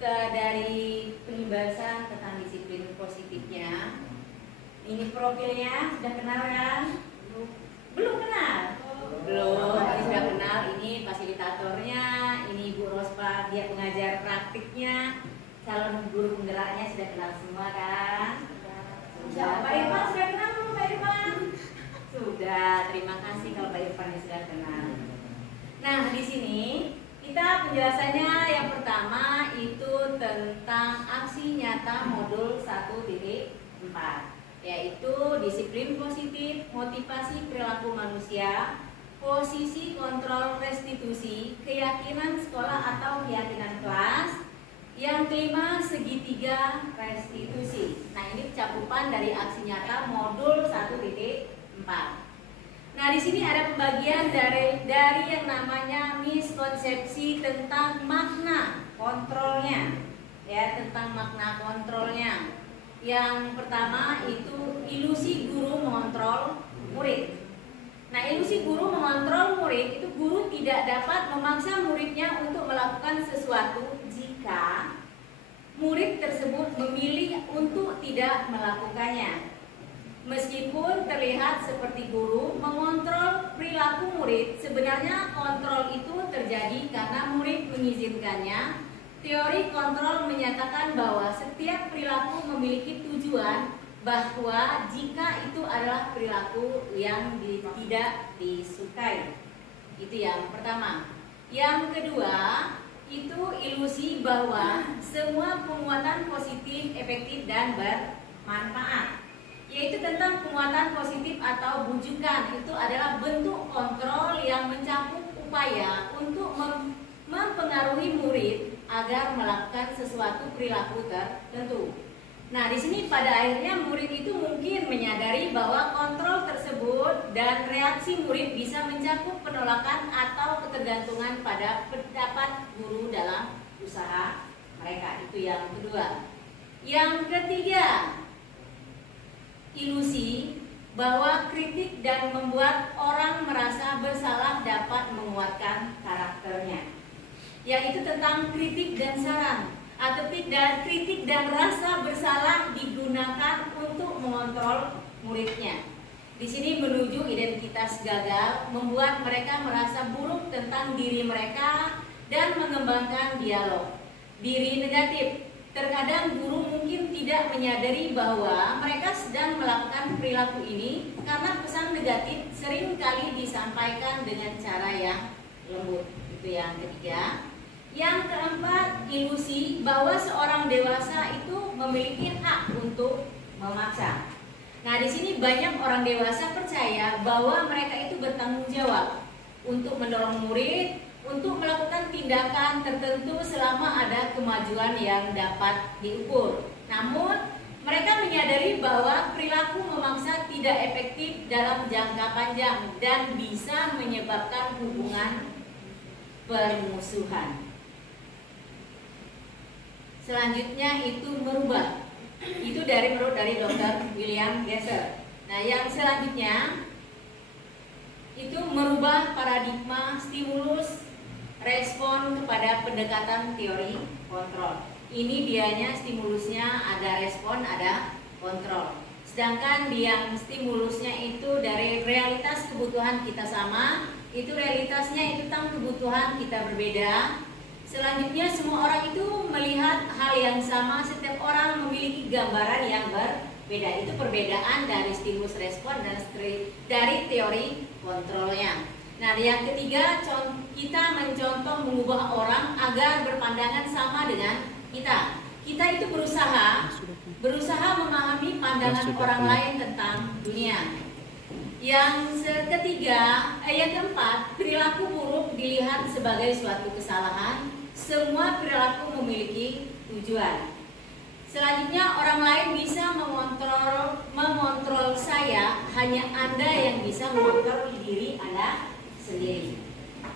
dari penjelasan tentang disiplin positifnya. Ini profilnya sudah kenal kan? Belum kenal? Belum, ini sudah kenal. Ini fasilitatornya, ini Bu Rospa, dia pengajar praktiknya, calon guru penggeraknya sudah kenal semua kan? Sudah. Pak Irfan sudah kenal belum Pak Irfan? Sudah, terima kasih kalau Pak Irfan sudah kenal. Nah, di sini kita penjelasannya yang pertama itu tentang aksi nyata modul 1.4, yaitu disiplin positif, motivasi perilaku manusia, posisi kontrol restitusi, keyakinan sekolah atau keyakinan kelas. Yang kelima, segitiga restitusi. Nah, ini cakupan dari aksi nyata modul 1.4. Nah, di sini ada pembagian dari yang namanya miskonsepsi tentang makna kontrolnya, ya, tentang makna kontrolnya. Yang pertama itu ilusi guru mengontrol murid. Nah, ilusi guru mengontrol murid itu guru tidak dapat memaksa muridnya untuk melakukan sesuatu jika murid tersebut memilih untuk tidak melakukannya. Meskipun terlihat seperti guru mengontrol perilaku murid, sebenarnya kontrol itu terjadi karena murid mengizinkannya. Teori kontrol menyatakan bahwa setiap perilaku memiliki tujuan, bahwa jika itu adalah perilaku yang tidak disukai. Itu yang pertama. Yang kedua, itu ilusi bahwa semua penguatan positif, efektif, dan bermanfaat, yaitu tentang penguatan positif atau bujukan. Itu adalah bentuk kontrol yang mencakup upaya untuk mempengaruhi murid agar melakukan sesuatu perilaku tertentu. Nah, di sini pada akhirnya murid itu mungkin menyadari bahwa kontrol tersebut dan reaksi murid bisa mencakup penolakan atau ketergantungan pada pendapat guru dalam usaha mereka. Itu yang kedua. Yang ketiga, ilusi bahwa kritik dan membuat orang merasa bersalah dapat menguatkan karakternya, yaitu tentang kritik dan saran atau kritik dan rasa bersalah digunakan untuk mengontrol muridnya. Di sini menuju identitas gagal, membuat mereka merasa buruk tentang diri mereka dan mengembangkan dialog. Diri negatif. Terkadang guru mungkin tidak menyadari bahwa mereka sedang melakukan perilaku ini karena pesan negatif sering kali disampaikan dengan cara yang lembut. Itu yang ketiga. Yang keempat, ilusi bahwa seorang dewasa itu memiliki hak untuk memaksa. Nah, di sini banyak orang dewasa percaya bahwa mereka itu bertanggung jawab untuk mendorong murid untuk melakukan tindakan tertentu selama ada kemajuan yang dapat diukur. Namun, mereka menyadari bahwa perilaku memaksa tidak efektif dalam jangka panjang dan bisa menyebabkan hubungan permusuhan. Selanjutnya itu merubah. Itu menurut dari Dr. William Gesser. Nah, yang selanjutnya itu merubah paradigma stimulus respon kepada pendekatan teori kontrol. Ini dianya stimulusnya ada respon, ada kontrol. Sedangkan yang stimulusnya itu dari realitas kebutuhan kita sama, itu realitasnya itu tentang kebutuhan kita berbeda. Selanjutnya semua orang itu melihat hal yang sama, setiap orang memiliki gambaran yang berbeda. Itu perbedaan dari stimulus respon dan dari teori kontrolnya. Nah, yang ketiga, kita mencontoh mengubah orang agar berpandangan sama dengan kita. Kita itu berusaha memahami pandangan orang lain tentang dunia. Yang keempat, perilaku buruk dilihat sebagai suatu kesalahan. Semua perilaku memiliki tujuan. Selanjutnya, orang lain bisa mengontrol saya, hanya Anda yang bisa mengontrol diri Anda sendiri.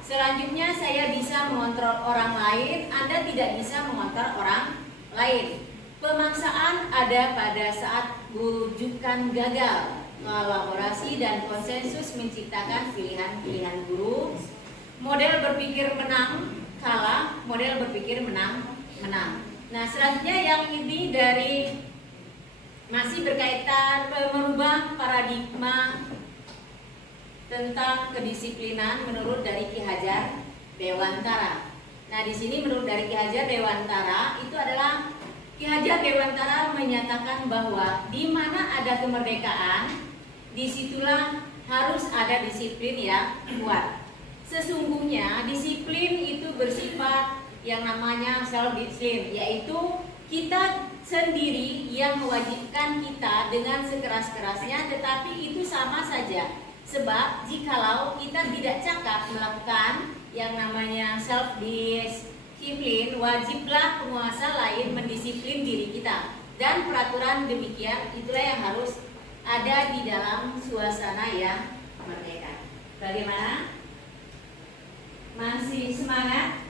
Selanjutnya, saya bisa mengontrol orang lain, Anda tidak bisa mengontrol orang lain. Pemaksaan ada pada saat rujukan gagal. Kolaborasi dan konsensus menciptakan pilihan-pilihan guru. Model berpikir menang kalah, model berpikir menang. Nah, selanjutnya yang ini dari masih berkaitan merubah paradigma tentang kedisiplinan menurut dari Ki Hajar Dewantara. Nah, di sini menurut dari Ki Hajar Dewantara itu adalah Ki Hajar Dewantara menyatakan bahwa di mana ada kemerdekaan, disitulah harus ada disiplin yang kuat. Sesungguhnya disiplin itu bersifat yang namanya self-discipline, yaitu kita sendiri yang mewajibkan kita dengan sekeras-kerasnya, tetapi itu sama saja. Sebab jikalau kita tidak cakap melakukan yang namanya self-discipline, wajiblah penguasa lain mendisiplin diri kita. Dan peraturan demikian itulah yang harus ada di dalam suasana yang merdeka. Bagaimana? Masih semangat?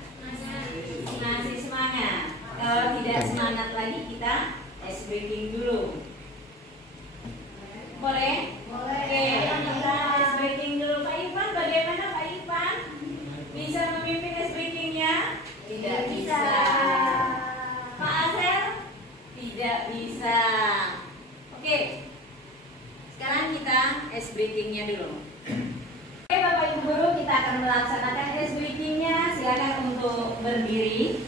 Masih semangat. Kalau tidak semangat lagi kita ice breaking dulu. Boleh? Oke, kita ice breaking dulu. Pak Ivan, bagaimana Pak Ivan? Bisa memimpin ice breakingnya? Tidak bisa. Pak Asel? Tidak bisa. Oke, sekarang kita ice breakingnya dulu. Oke Bapak Ibu Guru, kita akan melaksanakan ice breakingnya. Silakan untuk berdiri.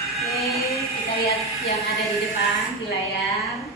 Oke, kita lihat yang ada di depan di layar.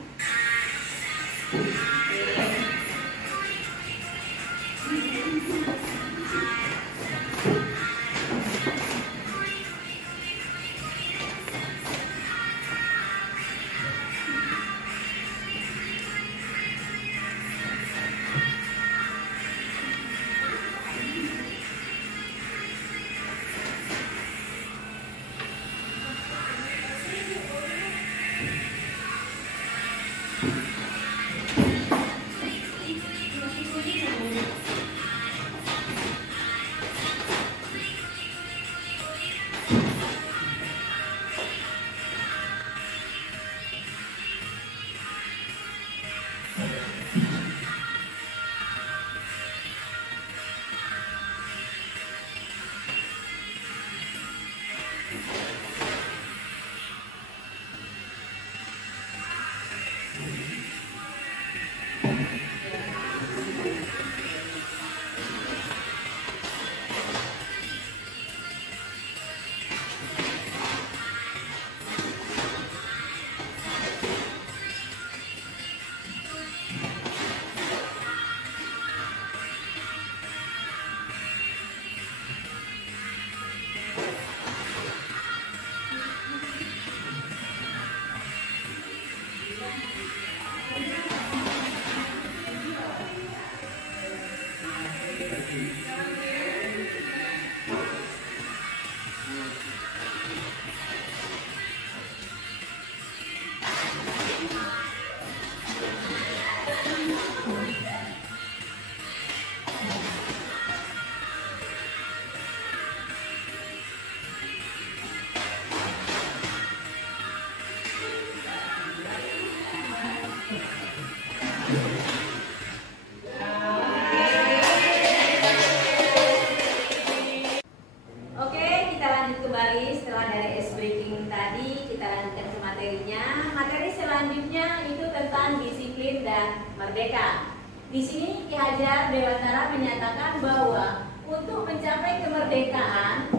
Merdeka. Di sini Ki Hajar Dewantara menyatakan bahwa untuk mencapai kemerdekaan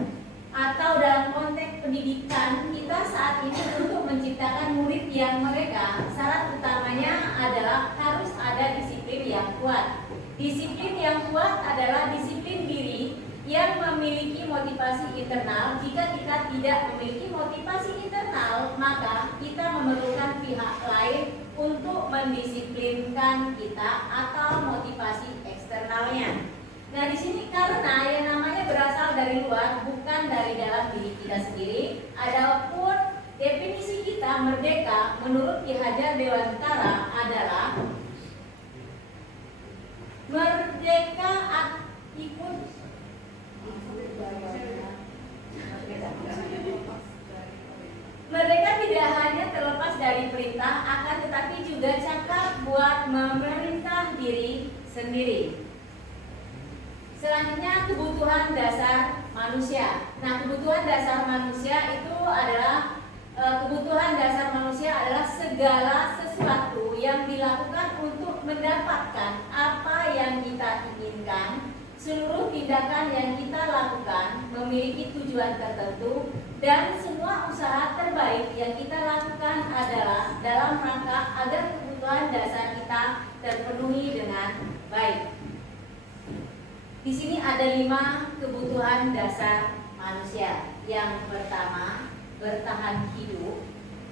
atau dalam konteks pendidikan kita saat ini untuk menciptakan murid yang merdeka, syarat utamanya adalah harus ada disiplin yang kuat. Disiplin yang kuat adalah disiplin diri yang memiliki motivasi internal. Jika kita tidak memiliki motivasi internal, maka kita memerlukan pihak lain untuk mendisiplinkan kita atau motivasi eksternalnya. Nah, di sini karena yang namanya berasal dari luar, bukan dari dalam diri kita sendiri. Adapun definisi kita merdeka menurut Ki Hajar Dewantara adalah merdeka ikut merdeka tidak hanya terlepas dari perintah, akan tetapi juga cakap buat memerintah diri sendiri. Selanjutnya kebutuhan dasar manusia. Nah, kebutuhan dasar manusia itu adalah kebutuhan dasar manusia adalah segala sesuatu yang dilakukan untuk mendapatkan apa yang kita inginkan. Seluruh tindakan yang kita lakukan memiliki tujuan tertentu dan semua usaha terbaik yang kita lakukan adalah dalam rangka agar kebutuhan dasar kita terpenuhi dengan baik. Di sini ada 5 kebutuhan dasar manusia. Yang pertama, bertahan hidup.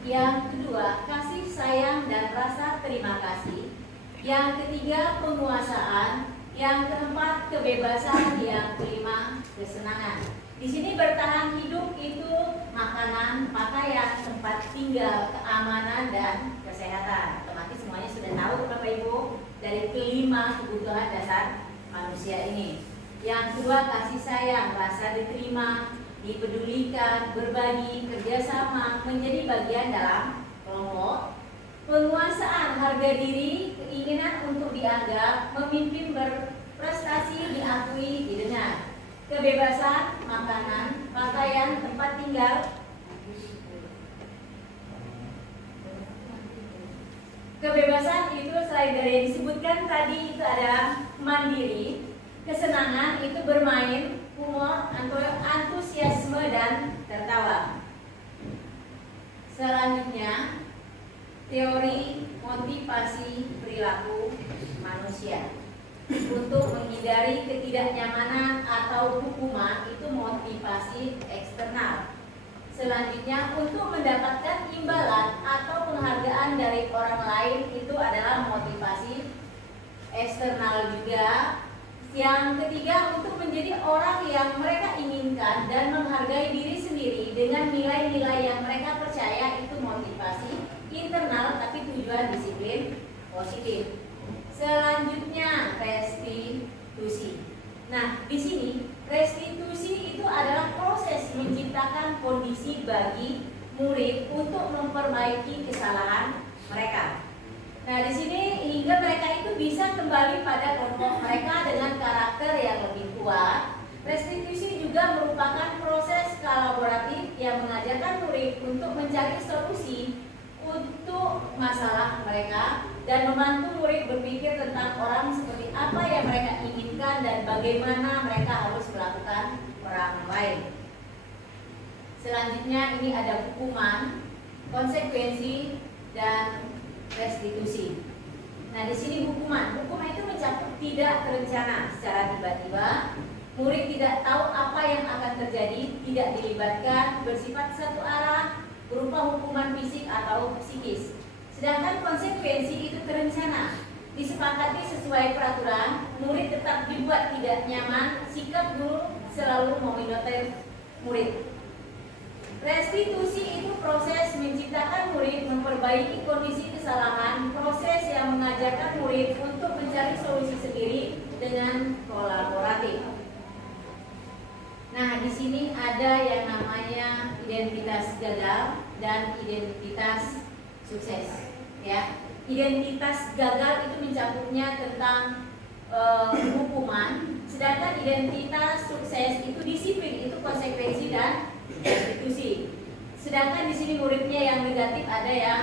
Yang kedua, kasih sayang dan rasa terima kasih. Yang ketiga, penguasaan. Yang keempat, kebebasan. Yang kelima, kesenangan. Di sini bertahan hidup itu makanan, pakaian, tempat tinggal, keamanan, dan kesehatan. Otomatis semuanya sudah tahu Bapak Ibu dari kelima kebutuhan dasar manusia ini. Yang kedua, kasih sayang, rasa diterima, dipedulikan, berbagi, kerjasama, menjadi bagian dalam kelompok. Penguasaan, harga diri, keinginan untuk dianggap, memimpin, berprestasi, diakui, didengar. Kebebasan, makanan, pakaian, tempat tinggal. Kebebasan itu selain dari yang disebutkan tadi itu ada mandiri. Kesenangan itu bermain, humor, antusiasme, dan tertawa. Selanjutnya, teori motivasi perilaku manusia. Untuk menghindari ketidaknyamanan atau hukuman itu motivasi eksternal. Selanjutnya, untuk mendapatkan imbalan atau penghargaan dari orang lain itu adalah motivasi eksternal juga. Yang ketiga, untuk menjadi orang yang mereka inginkan dan menghargai diri sendiri dengan nilai-nilai yang mereka percaya itu motivasi internal tapi tujuan disiplin positif. Selanjutnya, restitusi. Nah, di sini restitusi itu adalah proses menciptakan kondisi bagi murid untuk memperbaiki kesalahan mereka. Nah, di sini hingga mereka itu bisa kembali pada kelompok mereka dengan karakter yang lebih kuat. Restitusi juga merupakan proses kolaboratif yang mengajarkan murid untuk mencari solusi untuk masalah mereka dan membantu murid berpikir tentang orang seperti apa yang mereka inginkan dan bagaimana mereka harus melakukan orang lain. Selanjutnya ini ada hukuman, konsekuensi, dan restitusi. Nah, di sini hukuman itu mencakup tidak terencana secara tiba-tiba, murid tidak tahu apa yang akan terjadi, tidak dilibatkan, bersifat satu arah, berupa hukuman fisik atau psikis. Sedangkan konsekuensi itu terencana, disepakati sesuai peraturan, murid tetap dibuat tidak nyaman, sikap guru selalu memonitor murid. Restitusi itu proses menciptakan murid memperbaiki kondisi kesalahan, proses yang mengajarkan murid untuk mencari solusi sendiri dengan kolaboratif. Nah, di sini ada yang namanya identitas gagal dan identitas sukses. Ya, identitas gagal itu mencakupnya tentang hukuman, sedangkan identitas sukses itu disiplin, itu konsekuensi dan restitusi. Sedangkan di sini muridnya yang negatif ada yang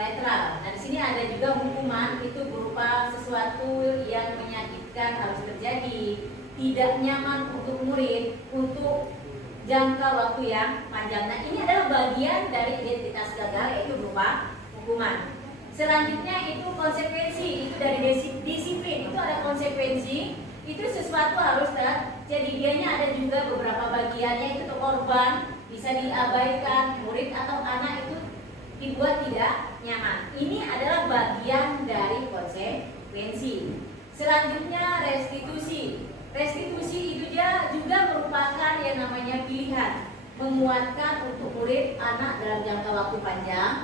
netral. Nah, di sini ada juga hukuman itu berupa sesuatu yang menyakitkan harus terjadi, tidak nyaman untuk murid untuk jangka waktu yang panjang. Nah, ini adalah bagian dari identitas gagal yaitu berupa hukuman. Selanjutnya itu konsekuensi, itu dari disiplin, itu ada konsekuensi, itu sesuatu harus terjadi. Dianya ada juga beberapa bagiannya, itu korban, bisa diabaikan, murid atau anak itu dibuat tidak nyaman. Ini adalah bagian dari konsekuensi. Selanjutnya restitusi. Restitusi itu juga merupakan yang namanya pilihan, menguatkan untuk murid anak dalam jangka waktu panjang.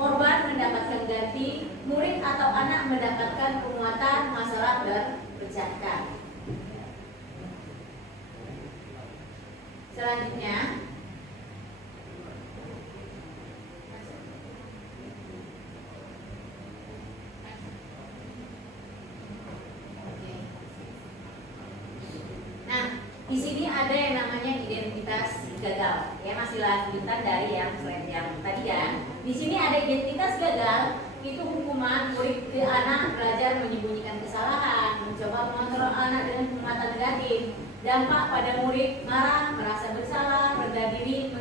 Korban mendapatkan ganti, murid atau anak mendapatkan penguatan masalah berpecahkan. Selanjutnya ada yang namanya identitas gagal. Ya, masih lanjutan dari yang slide yang tadi kan. Di sini ada identitas gagal, itu hukuman murid anak belajar menyembunyikan kesalahan, mencoba mengontrol anak dengan penguatan negatif. Dampak pada murid marah, merasa bersalah, rendah diri,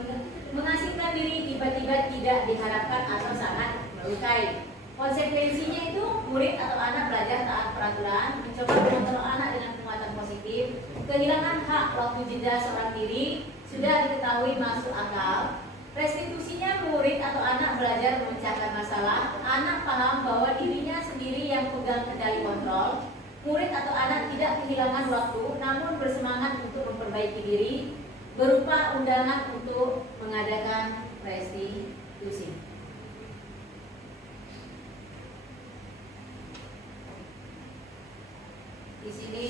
mengasingkan diri, tiba-tiba tidak diharapkan atau sangat melukai. Konsekuensinya itu murid atau anak belajar taat peraturan, mencoba mengontrol anak dengan penguatan positif, kehilangan hak waktu jeda seorang diri, sudah diketahui masuk akal. Restitusinya murid atau anak belajar memecahkan masalah, anak paham bahwa dirinya sendiri yang pegang kendali kontrol. Murid atau anak tidak kehilangan waktu, namun bersemangat untuk memperbaiki diri, berupa undangan untuk mengadakan restitusi. Di sini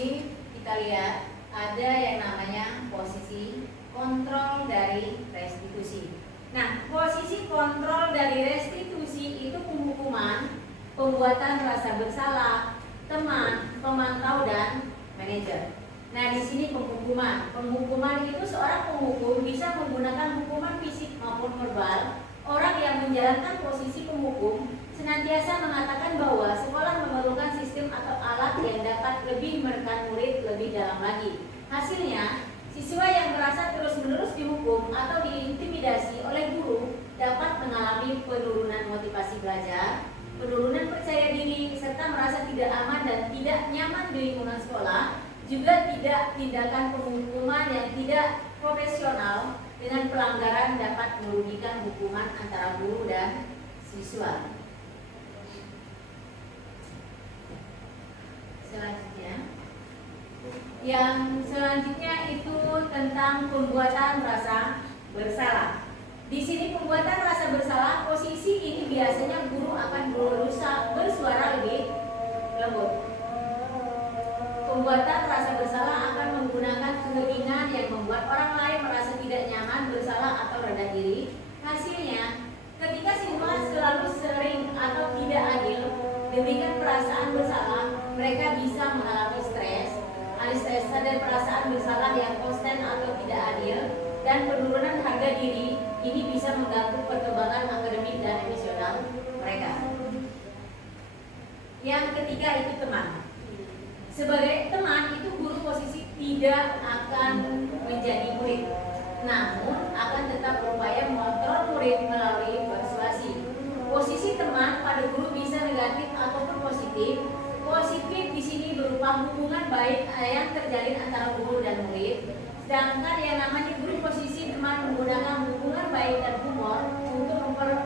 kita lihat ada yang namanya posisi kontrol dari restitusi. Nah, posisi kontrol dari restitusi itu penghukuman, pembuatan rasa bersalah, teman, pemantau, dan manajer. Nah, di sini penghukuman. Penghukuman itu seorang penghukum bisa menggunakan hukuman fisik maupun verbal. Orang yang menjalankan posisi penghukum senantiasa mengatakan bahwa sekolah memerlukan sistem atau alat yang dapat lebih menekan murid lebih dalam lagi. Hasilnya, siswa yang merasa terus-menerus dihukum atau diintimidasi oleh guru dapat mengalami penurunan motivasi belajar, penurunan percaya diri, serta merasa tidak aman dan tidak nyaman di lingkungan sekolah. Juga tidak tindakan penghukuman yang tidak profesional dengan pelanggaran dapat merugikan hubungan antara guru dan siswa. Selanjutnya itu tentang pembuatan rasa bersalah. Di sini pembuatan rasa bersalah, posisi ini biasanya guru akan berusaha bersuara lebih lembut. Pembuatan rasa bersalah akan menggunakan keheningan yang membuat orang lain merasa tidak nyaman, bersalah, atau rendah diri. Hasilnya, ketika siswa selalu sering atau tidak adil diberikan perasaan bersalah, mereka bisa mengalami stres, dan perasaan bersalah yang konstan atau tidak adil, dan penurunan harga diri. Ini bisa mengganggu perkembangan akademik dan emosional mereka. Yang ketiga itu teman. Sebagai teman itu guru posisi tidak akan menjadi murid, namun akan tetap berupaya mengontrol murid melalui persuasi. Posisi teman pada guru bisa negatif ataupun positif. Positif di sini berupa hubungan baik yang terjalin antara guru dan murid. Sedangkan yang namanya guru posisi teman menggunakan hubungan baik dan humor untuk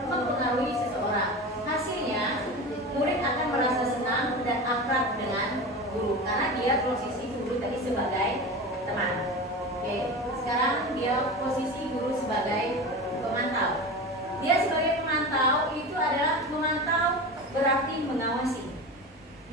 mempengaruhi seseorang. Hasilnya, murid akan merasa senang dan akrab dengan guru karena dia posisi guru tadi sebagai teman. Oke, sekarang dia posisi guru sebagai pemantau. Dia sebagai pemantau itu adalah memantau berarti mengawasi.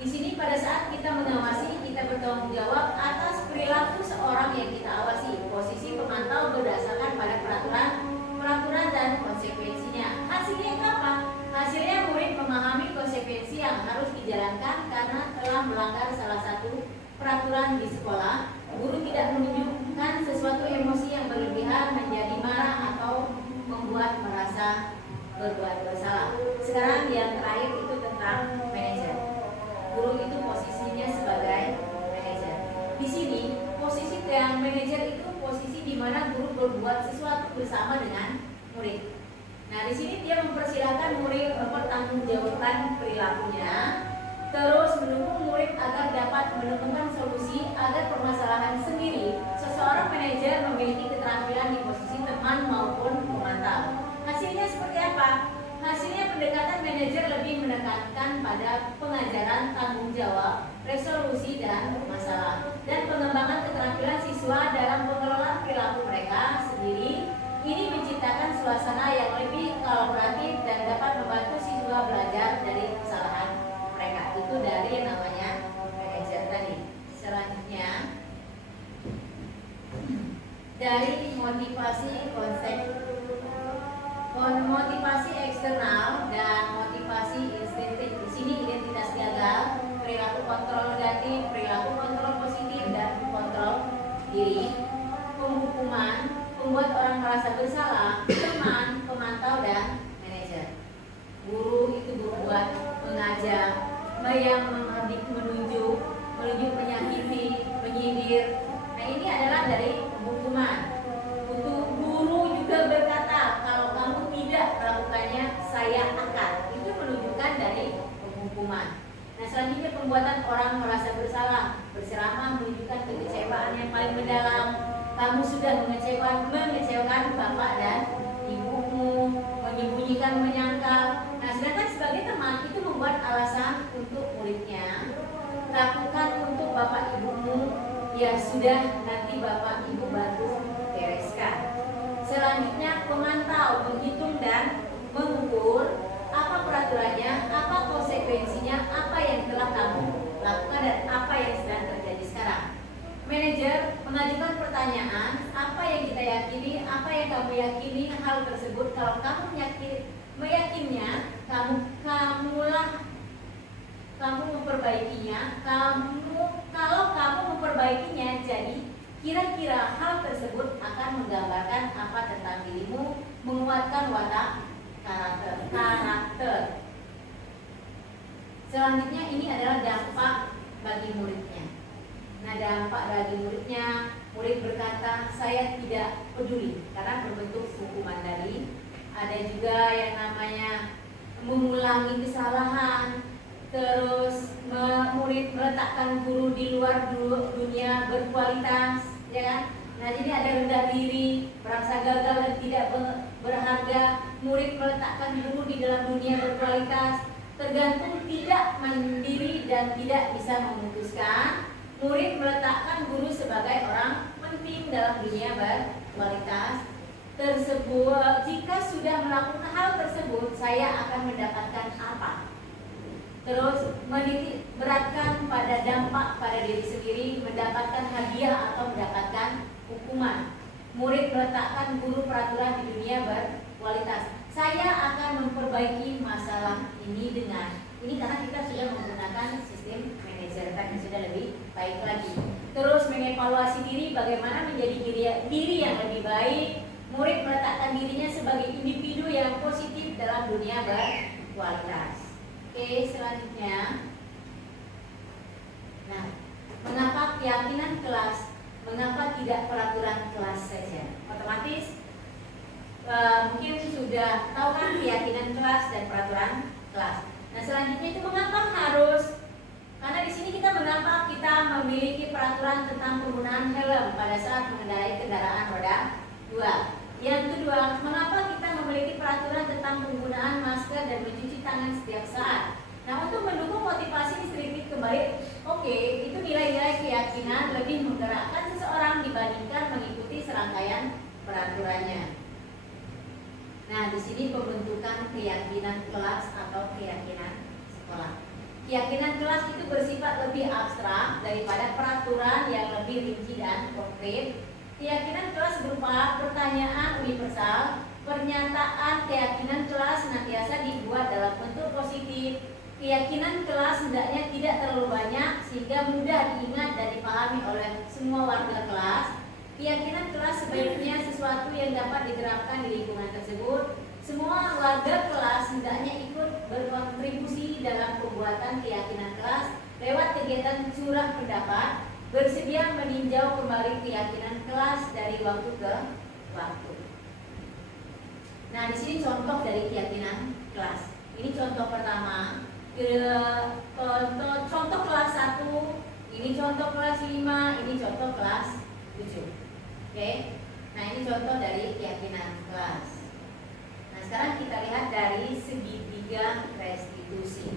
Di sini pada saat kita mengawasi, kita bertanggung jawab atas perilaku seorang yang kita awasi. Posisi pemantau berdasarkan pada peraturan dan konsekuensinya. Hasilnya apa? Hasilnya murid memahami konsekuensi yang harus dijalankan karena telah melanggar salah satu peraturan di sekolah. Guru tidak menunjukkan sesuatu emosi yang berlebihan, menjadi marah atau membuat merasa berbuat bersalah. Sekarang yang terakhir itu tentang manajer. Guru itu posisinya sebagai manajer. Di sini posisi yang manajer itu posisi di mana guru berbuat sesuatu bersama dengan murid. Nah, di sini dia mempersilahkan murid mempertanggungjawabkan perilakunya, terus mendukung murid agar dapat menemukan solusi agar permasalahan sendiri. Seseorang manajer memiliki keterampilan di posisi teman maupun pemantau. Hasilnya seperti apa? Hasilnya pendekatan manajer lebih menekankan pada pengajaran, tanggung jawab, resolusi dan masalah, dan pengembangan keterampilan siswa dalam pengelolaan perilaku mereka sendiri. Ini menciptakan suasana yang lebih kolaboratif dan dapat membantu siswa belajar dari kesalahan mereka. Itu dari yang namanya manajer tadi. Selanjutnya dari motivasi konsep, motivasi eksternal dan motivasi instinktif. Di sini identitas gagal, perilaku kontrol negatif, perilaku kontrol positif, dan kontrol diri. membuat orang merasa bersalah, teman, pemantau, dan manajer. Guru itu berbuat mengajak, yang menunjuk, menyakiti, menyindir. Nah, ini adalah dari penghukuman. Guru juga berkata, kalau kamu tidak melakukannya, saya akan. Itu menunjukkan dari penghukuman. Nah, selanjutnya pembuatan orang merasa bersalah. Berceramah menunjukkan kekecewaan yang paling mendalam. Kamu sudah mengecewakan bapak dan ibumu, menyembunyikan, menyangkal. Nah, sedangkan sebagai teman itu membuat alasan untuk muridnya. Lakukan untuk bapak ibumu, ya sudah, nanti bapak ibu bantu bereskan. Selanjutnya pemantau, menghitung dan mengukur apa peraturannya, apa konsekuensinya, apa yang telah kamu lakukan dan apa yang sedang terjadi sekarang. Manajer mengajukan pertanyaan, apa yang kita yakini, apa yang kamu yakini hal tersebut. Kalau kamu meyakinnya, kamu memperbaikinya. Kalau kamu memperbaikinya, jadi kira-kira hal tersebut akan menggambarkan apa tentang dirimu, menguatkan watak karakter. Selanjutnya ini adalah dampak bagi muridnya. Nah, dampak bagi muridnya, murid berkata, saya tidak peduli, karena berbentuk hukuman tadi. Ada juga yang namanya mengulangi kesalahan. Terus murid meletakkan guru di luar dunia berkualitas, ya kan? Nah, jadi ada rendah diri, merasa gagal dan tidak berharga. Murid meletakkan guru di dalam dunia berkualitas, tergantung, tidak mandiri dan tidak bisa memutuskan. Murid meletakkan guru sebagai orang penting dalam dunia berkualitas tersebut. Jika sudah melakukan hal tersebut, saya akan mendapatkan apa? Terus menitik beratkan pada dampak pada diri sendiri, mendapatkan hadiah atau mendapatkan hukuman. Murid meletakkan guru peraturan di dunia berkualitas. Saya akan memperbaiki masalah ini dengan ini, karena kita sudah menggunakan sistem manajer yang sudah lebih baik lagi. Terus mengevaluasi diri, bagaimana menjadi diri yang lebih baik. Murid meletakkan dirinya sebagai individu yang positif dalam dunia berkualitas. Oke, selanjutnya. Nah, mengapa keyakinan kelas? Mengapa tidak peraturan kelas saja? Otomatis mungkin sudah tahu kan keyakinan kelas dan peraturan kelas. Nah, selanjutnya itu mengapa harus? Karena di sini mengapa kita memiliki peraturan tentang penggunaan helm pada saat mengendarai kendaraan roda 2. Yang kedua, mengapa kita memiliki peraturan tentang penggunaan masker dan mencuci tangan setiap saat? Nah, untuk mendukung motivasi sedikit kembali, oke, itu nilai-nilai keyakinan lebih menggerakkan seseorang dibandingkan mengikuti serangkaian peraturannya. Nah, di sini pembentukan keyakinan kelas atau keyakinan sekolah. Keyakinan kelas itu bersifat lebih abstrak daripada peraturan yang lebih rinci dan konkret. Keyakinan kelas berupa pertanyaan universal. Pernyataan keyakinan kelas senantiasa dibuat dalam bentuk positif. Keyakinan kelas hendaknya tidak terlalu banyak sehingga mudah diingat dan dipahami oleh semua warga kelas. Keyakinan kelas sebaiknya sesuatu yang dapat diterapkan di lingkungan tersebut. Semua warga kelas hendaknya ikut berkontribusi dalam pembuatan keyakinan kelas lewat kegiatan curah pendapat, bersedia meninjau kembali keyakinan kelas dari waktu ke waktu. Nah, di sini contoh dari keyakinan kelas. Ini contoh pertama. Contoh kelas 1, ini contoh kelas 5, ini contoh kelas 7. Oke. Nah, ini contoh dari keyakinan kelas. Nah, sekarang kita lihat dari segitiga restitusi.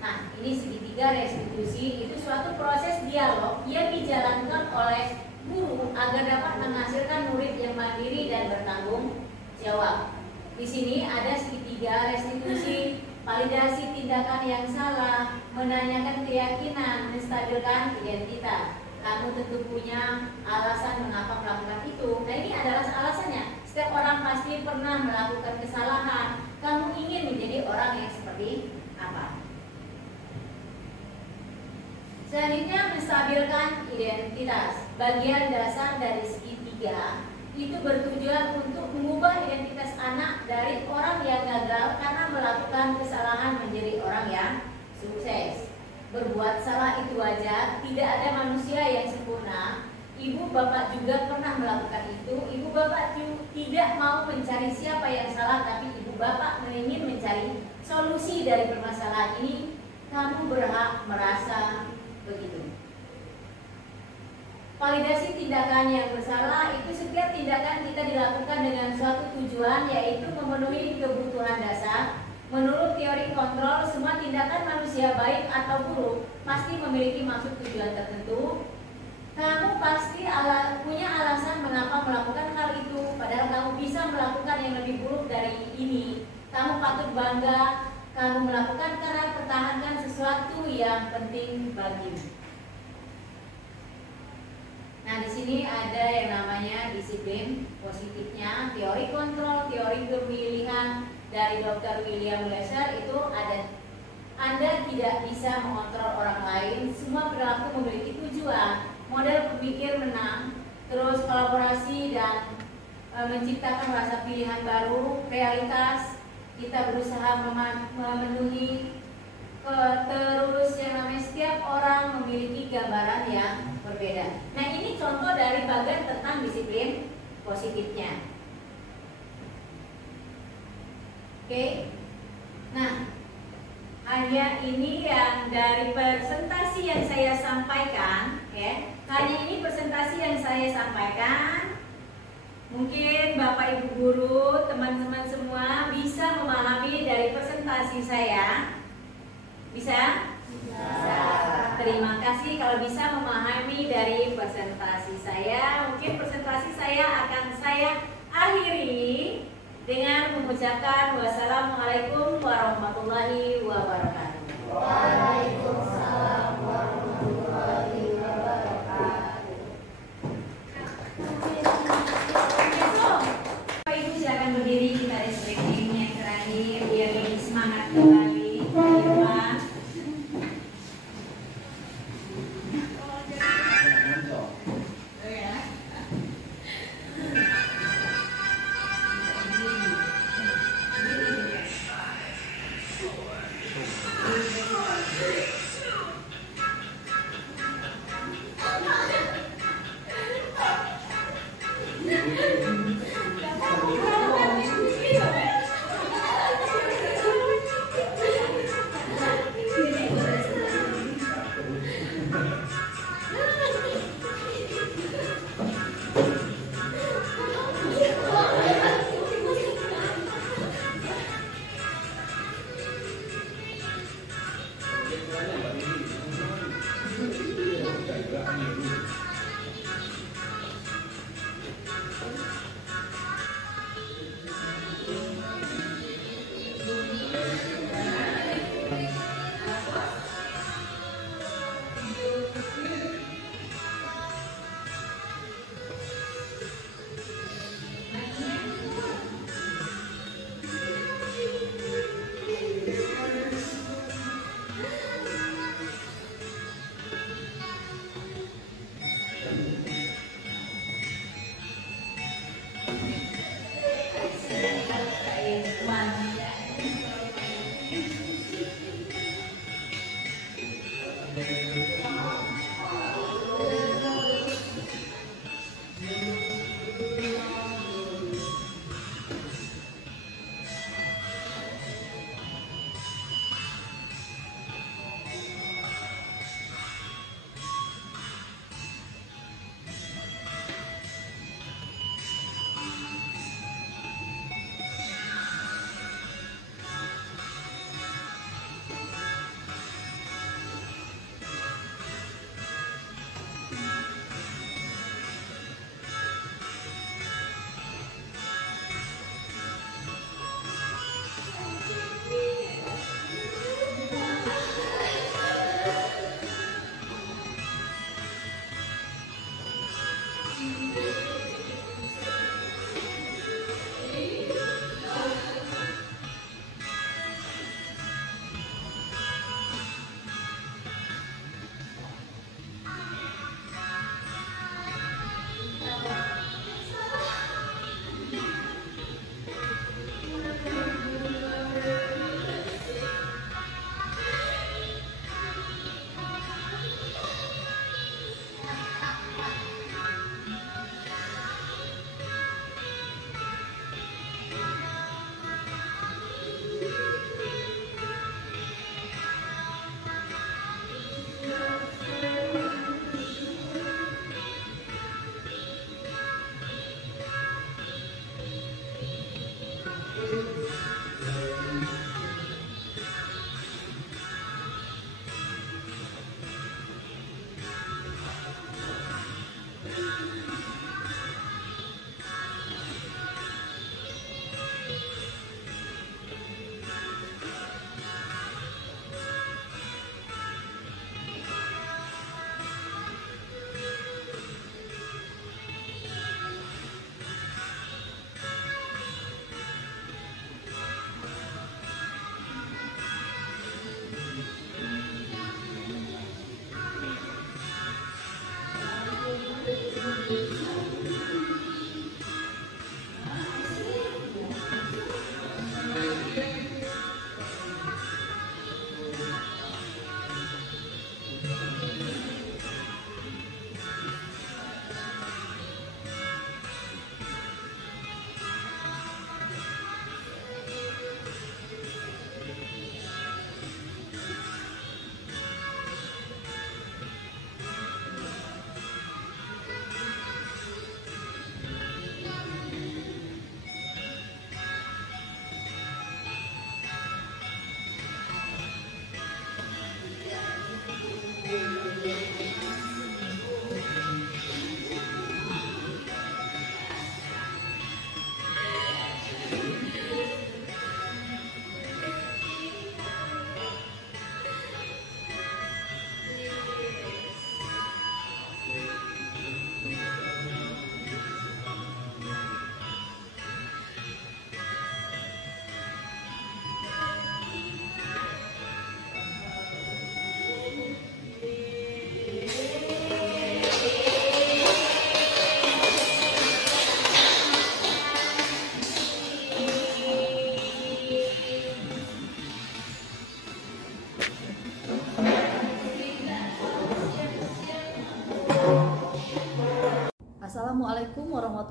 Nah, ini segitiga restitusi itu suatu proses dialog yang dijalankan oleh guru agar dapat menghasilkan murid yang mandiri dan bertanggung jawab. Di sini ada segitiga restitusi, validasi tindakan yang salah, menanyakan keyakinan, menstabilkan identitas. Kamu tentu punya alasan mengapa melakukan itu. Nah, ini adalah alasannya. Setiap orang pasti pernah melakukan kesalahan. Kamu ingin menjadi orang yang seperti apa? Selanjutnya, menstabilkan identitas. Bagian dasar dari segitiga itu bertujuan untuk mengubah identitas anak dari orang yang gagal karena melakukan kesalahan menjadi orang yang sukses. Berbuat salah itu wajar, tidak ada manusia yang sempurna. Ibu bapak juga pernah melakukan itu. Ibu bapak tidak mau mencari siapa yang salah, tapi ibu bapak ingin mencari solusi dari permasalahan ini. Kamu berhak merasa begitu. Validasi tindakan yang bersalah itu setiap tindakan kita dilakukan dengan suatu tujuan, yaitu memenuhi kebutuhan dasar. Menurut teori kontrol, semua tindakan manusia baik atau buruk pasti memiliki maksud tujuan tertentu. Kamu pasti punya alasan mengapa melakukan hal itu, padahal kamu bisa melakukan yang lebih buruk dari ini. Kamu patut bangga, kamu melakukan karena pertahankan sesuatu yang penting bagimu. Nah, di sini ada yang namanya disiplin positifnya, teori kontrol, teori pemilihan dari Dr. William Glasser itu ada. Anda tidak bisa mengontrol orang lain, semua perilaku memiliki tujuan. Model pemikir menang, terus kolaborasi dan menciptakan rasa pilihan baru, realitas, kita berusaha memenuhi, terus yang namanya setiap orang memiliki gambaran yang berbeda. Nah, ini contoh dari bagian tentang disiplin positifnya. Oke. Nah, hanya ini yang dari presentasi yang saya sampaikan, ya. Hanya ini presentasi yang saya sampaikan. Mungkin Bapak Ibu guru, teman-teman semua bisa memahami dari presentasi saya. Bisa? Bisa. Terima kasih kalau bisa memahami dari presentasi saya. Mungkin presentasi saya akan saya akhiri dengan mengucapkan wassalamualaikum warahmatullahi wabarakatuh. Waalaikumsalam warahmatullahi wabarakatuh. Bapak Ibu silakan berdiri, kita ada stretching yang terakhir biar lebih semangat kembali. Ayo Pak.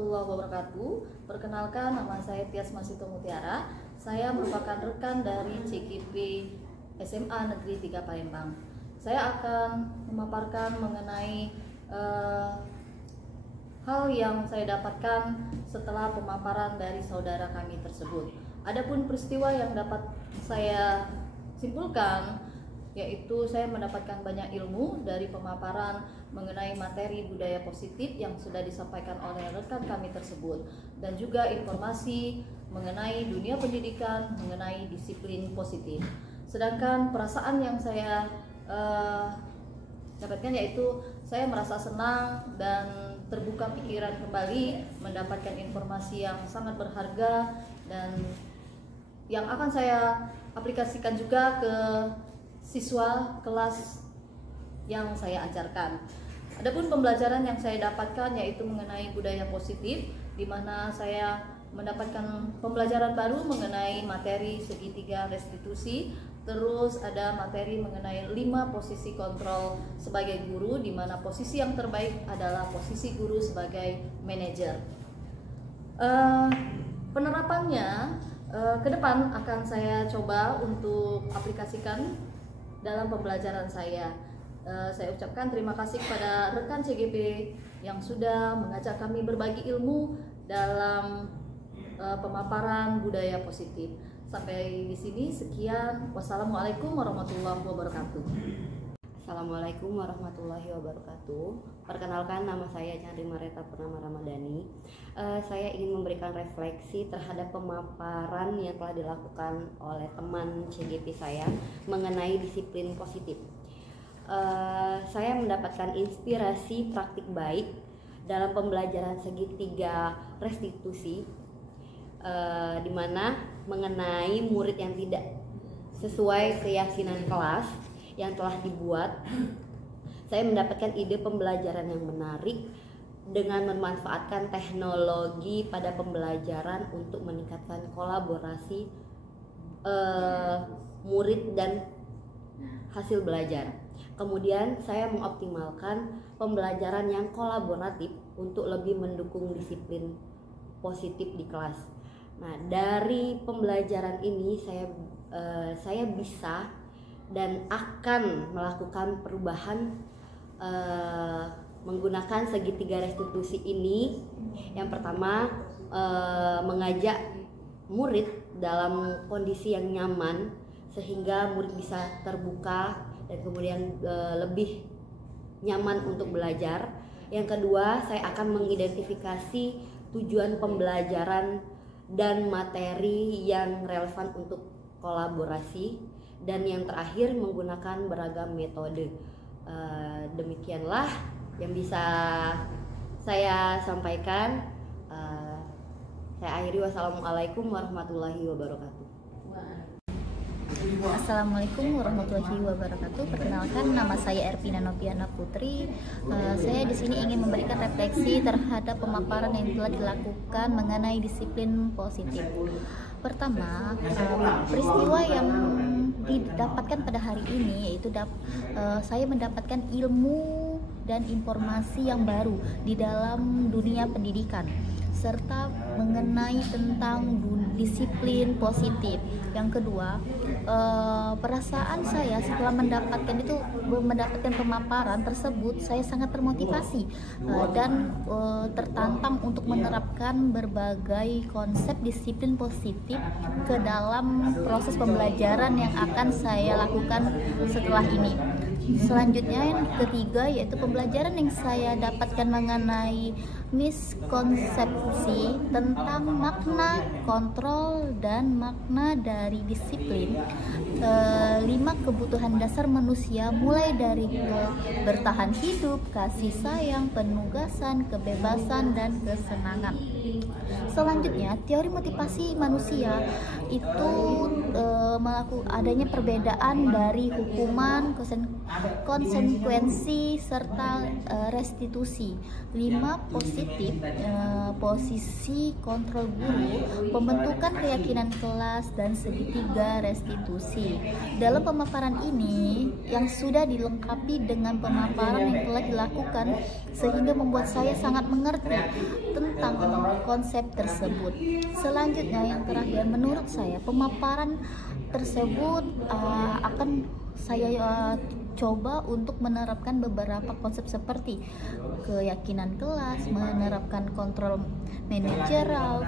warahmatullahi wabarakatuh. Perkenalkan, nama saya Tias Masito Mutiara. Saya merupakan rekan dari CGP SMA Negeri 3 Palembang. Saya akan memaparkan mengenai hal yang saya dapatkan setelah pemaparan dari saudara kami tersebut. Adapun peristiwa yang dapat saya simpulkan, yaitu saya mendapatkan banyak ilmu dari pemaparan mengenai materi budaya positif yang sudah disampaikan oleh rekan kami tersebut, dan juga informasi mengenai dunia pendidikan, mengenai disiplin positif. Sedangkan perasaan yang saya dapatkan yaitu saya merasa senang dan terbuka pikiran kembali, mendapatkan informasi yang sangat berharga dan yang akan saya aplikasikan juga ke siswa kelas yang saya ajarkan. Adapun pembelajaran yang saya dapatkan yaitu mengenai budaya positif, di mana saya mendapatkan pembelajaran baru mengenai materi segitiga restitusi, terus ada materi mengenai 5 posisi kontrol sebagai guru, di mana posisi yang terbaik adalah posisi guru sebagai manajer. Penerapannya ke depan akan saya coba untuk aplikasikan dalam pembelajaran saya. Saya ucapkan terima kasih kepada rekan CGP yang sudah mengajak kami berbagi ilmu dalam pemaparan budaya positif. Sampai di sini, sekian. Wassalamualaikum warahmatullahi wabarakatuh. Assalamualaikum warahmatullahi wabarakatuh. Perkenalkan, nama saya Chandri Mareta Purnama Ramadhani. Saya ingin memberikan refleksi terhadap pemaparan yang telah dilakukan oleh teman CGP saya mengenai disiplin positif. Saya mendapatkan inspirasi praktik baik dalam pembelajaran segitiga restitusi, di mana mengenai murid yang tidak sesuai keyakinan kelas yang telah dibuat. Saya mendapatkan ide pembelajaran yang menarik dengan memanfaatkan teknologi pada pembelajaran untuk meningkatkan kolaborasi murid dan hasil belajar. Kemudian saya mengoptimalkan pembelajaran yang kolaboratif untuk lebih mendukung disiplin positif di kelas. Nah, dari pembelajaran ini saya bisa dan akan melakukan perubahan menggunakan segitiga restitusi ini. Yang pertama, mengajak murid dalam kondisi yang nyaman sehingga murid bisa terbuka dan kemudian lebih nyaman untuk belajar. Yang kedua, saya akan mengidentifikasi tujuan pembelajaran dan materi yang relevan untuk kolaborasi, dan yang terakhir menggunakan beragam metode. Demikianlah yang bisa saya sampaikan. Saya akhiri, wassalamualaikum warahmatullahi wabarakatuh. Assalamualaikum warahmatullahi wabarakatuh. Perkenalkan, nama saya Ervina Noviana Putri. Saya di sini ingin memberikan refleksi terhadap pemaparan yang telah dilakukan mengenai disiplin positif. Pertama, peristiwa yang didapatkan pada hari ini yaitu saya mendapatkan ilmu dan informasi yang baru di dalam dunia pendidikan, serta mengenai tentang disiplin positif. Yang kedua, perasaan saya setelah mendapatkan pemaparan tersebut, saya sangat termotivasi dan tertantang untuk menerapkan berbagai konsep disiplin positif ke dalam proses pembelajaran yang akan saya lakukan setelah ini. Selanjutnya, yang ketiga, yaitu pembelajaran yang saya dapatkan mengenai miskonsepsi tentang makna kontrol dan makna dari disiplin. 5 kebutuhan dasar manusia, mulai dari bertahan hidup, kasih sayang, penugasan, kebebasan, dan kesenangan. Selanjutnya, teori motivasi manusia itu adanya perbedaan dari hukuman, konsekuensi, serta restitusi. 5 positif, posisi kontrol guru, pembentukan keyakinan kelas, dan segitiga restitusi. Dalam pemaparan ini yang sudah dilengkapi dengan pemaparan yang telah dilakukan sehingga membuat saya sangat mengerti tentang konsep tersebut. Selanjutnya yang terakhir, menurut saya pemaparan tersebut akan saya coba untuk menerapkan beberapa konsep seperti keyakinan kelas, menerapkan kontrol manajerial,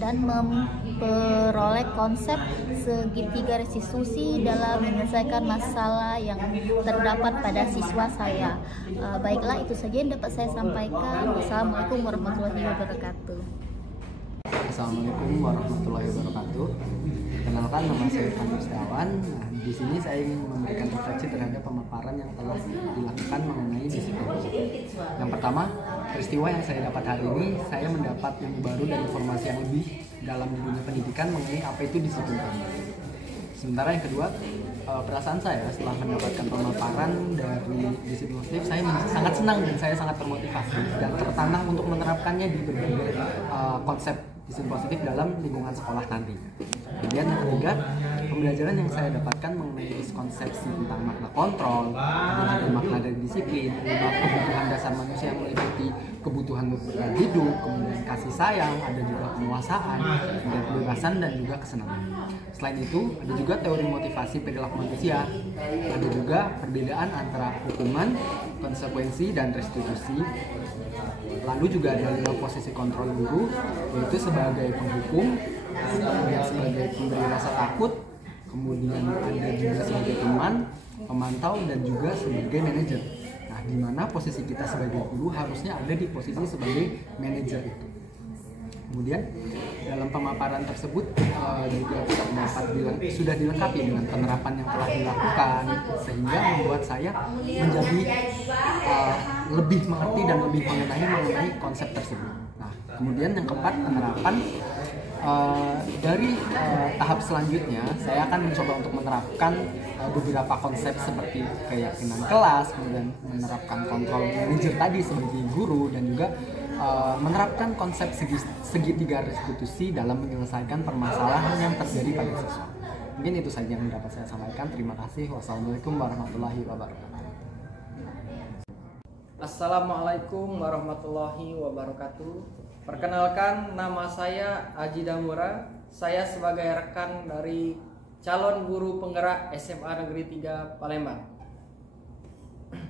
dan memperoleh konsep segitiga restitusi dalam menyelesaikan masalah yang terdapat pada siswa saya. Baiklah, itu saja yang dapat saya sampaikan. Wassalamualaikum warahmatullahi wabarakatuh. Assalamualaikum warahmatullahi wabarakatuh. Kenalkan, nama saya Fandi Setiawan. Nah, di sini saya ingin memberikan refleksi terhadap pemaparan yang telah dilakukan mengenai disiplin. Yang pertama, peristiwa yang saya dapat hari ini, saya mendapat ilmu baru dan informasi yang lebih dalam dunia pendidikan mengenai apa itu disiplin. Sementara yang kedua, perasaan saya setelah mendapatkan pemaparan dari disiplin positif, saya sangat senang dan saya sangat termotivasi dan tertantang untuk menerapkannya di berbagai konsep disiplin positif dalam lingkungan sekolah nanti. Kemudian yang ketiga, pembelajaran yang saya dapatkan mengenai konsepsi tentang makna kontrol, makna dari disiplin, kebutuhan dasar manusia yang meliputi kebutuhan hidup, kemudian kasih sayang, ada juga penguasaan, dan kebebasan dan juga kesenangan. Selain itu, ada juga teori motivasi perilaku manusia, ada juga perbedaan antara hukuman, konsekuensi, dan restitusi. Lalu juga ada 5 posisi kontrol guru, yaitu sebagai penghukum, kemudian sebagai pemberi rasa takut, kemudian ada juga sebagai teman, pemantau, dan juga sebagai manajer. Nah, di mana posisi kita sebagai guru harusnya ada di posisi sebagai manajer itu. Kemudian dalam pemaparan tersebut juga sudah dilengkapi dengan penerapan yang telah dilakukan, sehingga membuat saya menjadi lebih mengerti dan lebih mengenai konsep tersebut. Nah, kemudian yang keempat, penerapan dari tahap selanjutnya saya akan mencoba untuk menerapkan beberapa konsep seperti keyakinan kelas, kemudian menerapkan kontrol manajer tadi sebagai guru, dan juga menerapkan konsep segitiga restitusi dalam menyelesaikan permasalahan yang terjadi pada siswa. Mungkin itu saja yang dapat saya sampaikan. Terima kasih. Wassalamualaikum warahmatullahi wabarakatuh. Assalamualaikum warahmatullahi wabarakatuh. Perkenalkan, nama saya Aji Damura. Saya sebagai rekan dari calon guru penggerak SMA Negeri 3 Palembang.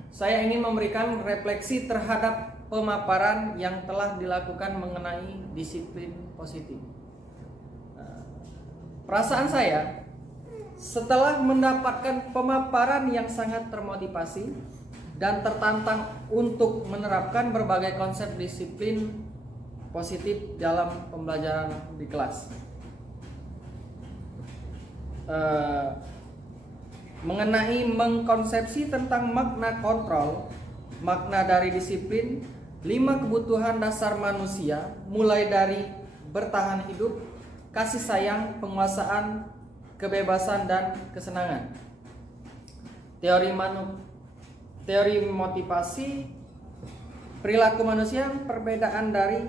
Saya ingin memberikan refleksi terhadap pemaparan yang telah dilakukan mengenai disiplin positif. Perasaan saya setelah mendapatkan pemaparan yang sangat termotivasi dan tertantang untuk menerapkan berbagai konsep disiplin positif dalam pembelajaran di kelas. Mengenai mengkonsepsi tentang makna kontrol, makna dari disiplin, 5 kebutuhan dasar manusia, mulai dari bertahan hidup, kasih sayang, penguasaan, kebebasan, dan kesenangan. Teori motivasi perilaku manusia, perbedaan dari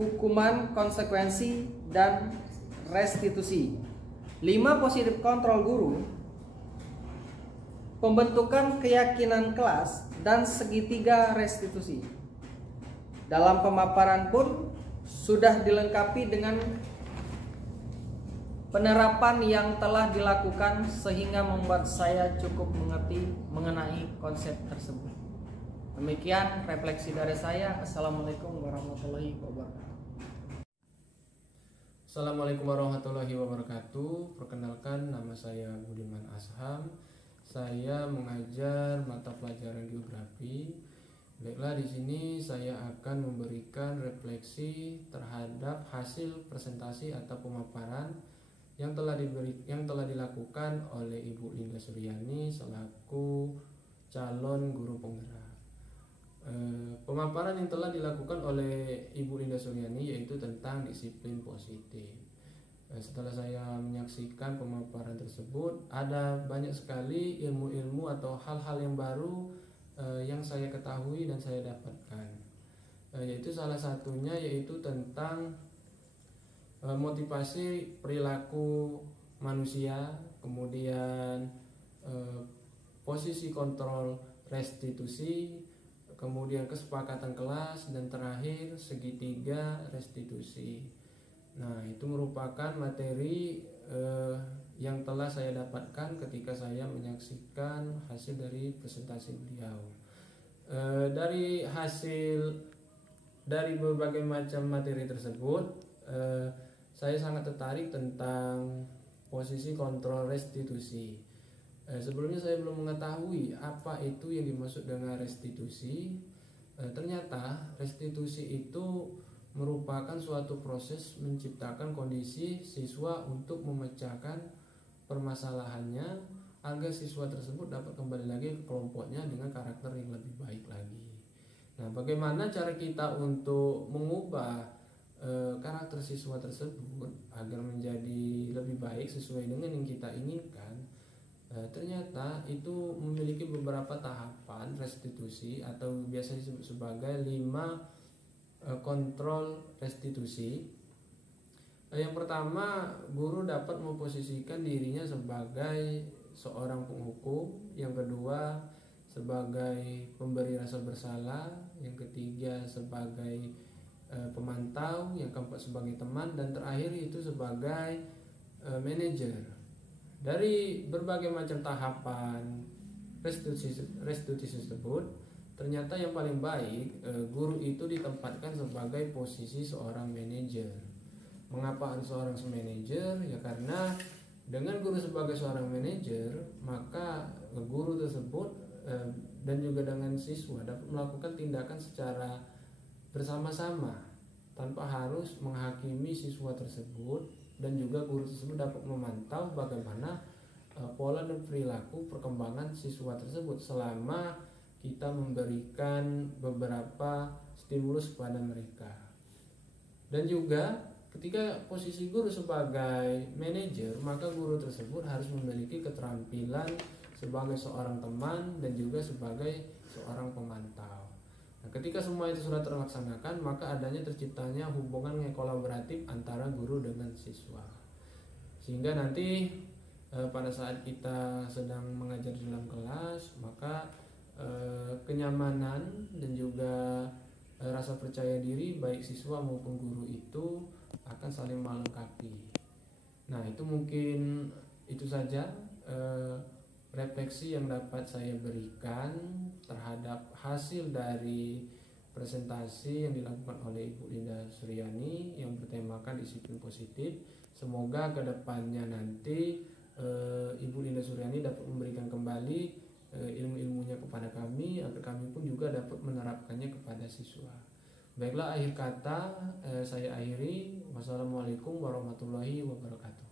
hukuman, konsekuensi, dan restitusi. 5 positif kontrol guru, pembentukan keyakinan kelas, dan segitiga restitusi. Dalam pemaparan pun sudah dilengkapi dengan penerapan yang telah dilakukan sehingga membuat saya cukup mengerti mengenai konsep tersebut. Demikian refleksi dari saya. Assalamualaikum warahmatullahi wabarakatuh. Assalamualaikum warahmatullahi wabarakatuh. Perkenalkan, nama saya Budiman Asham. Saya mengajar mata pelajaran geografi. Baiklah, di sini saya akan memberikan refleksi terhadap hasil presentasi atau pemaparan yang telah dilakukan oleh Ibu Linda Suryani selaku calon guru penggerak. Pemaparan yang telah dilakukan oleh Ibu Linda Suryani yaitu tentang disiplin positif. Setelah saya menyaksikan pemaparan tersebut, ada banyak sekali ilmu-ilmu atau hal-hal yang baru yang saya ketahui dan saya dapatkan. Yaitu salah satunya yaitu tentang motivasi perilaku manusia, kemudian posisi kontrol restitusi, kemudian kesepakatan kelas, dan terakhir segitiga restitusi. Nah, itu merupakan materi yang telah saya dapatkan ketika saya menyaksikan hasil dari presentasi beliau. Dari berbagai macam materi tersebut, saya sangat tertarik tentang posisi kontrol restitusi. Sebelumnya saya belum mengetahui apa itu yang dimaksud dengan restitusi. Ternyata restitusi itu merupakan suatu proses menciptakan kondisi siswa untuk memecahkan permasalahannya agar siswa tersebut dapat kembali lagi ke kelompoknya dengan karakter yang lebih baik lagi. Nah, bagaimana cara kita untuk mengubah karakter siswa tersebut agar menjadi lebih baik sesuai dengan yang kita inginkan? Ternyata itu memiliki beberapa tahapan restitusi atau biasa disebut sebagai 5 kontrol restitusi. Yang pertama, guru dapat memposisikan dirinya sebagai seorang penghukum. Yang kedua, sebagai pemberi rasa bersalah. Yang ketiga, sebagai pemantau. Yang keempat, sebagai teman. Dan terakhir itu sebagai manajer. Dari berbagai macam tahapan restitusi tersebut, ternyata yang paling baik guru itu ditempatkan sebagai posisi seorang manajer. Mengapa harus seorang manajer? Ya karena dengan guru sebagai seorang manajer, maka guru tersebut dan juga dengan siswa dapat melakukan tindakan secara bersama-sama tanpa harus menghakimi siswa tersebut, dan juga guru tersebut dapat memantau bagaimana pola dan perilaku perkembangan siswa tersebut selama kita memberikan beberapa stimulus kepada mereka. Dan juga ketika posisi guru sebagai manajer, maka guru tersebut harus memiliki keterampilan sebagai seorang teman dan juga sebagai seorang pemantau. Nah, ketika semua itu sudah terlaksanakan, maka adanya terciptanya hubungan yang kolaboratif antara guru dengan siswa. Sehingga nanti pada saat kita sedang mengajar di dalam kelas, maka kenyamanan dan juga rasa percaya diri baik siswa maupun guru itu akan saling melengkapi. Nah, itu mungkin itu saja refleksi yang dapat saya berikan terhadap hasil dari presentasi yang dilakukan oleh Ibu Linda Suryani yang bertemakan disiplin positif. Semoga kedepannya nanti Ibu Linda Suryani dapat memberikan kembali ilmu-ilmunya kepada kami agar kami pun juga dapat menerapkannya kepada siswa. Baiklah, akhir kata saya akhiri. Wassalamualaikum warahmatullahi wabarakatuh.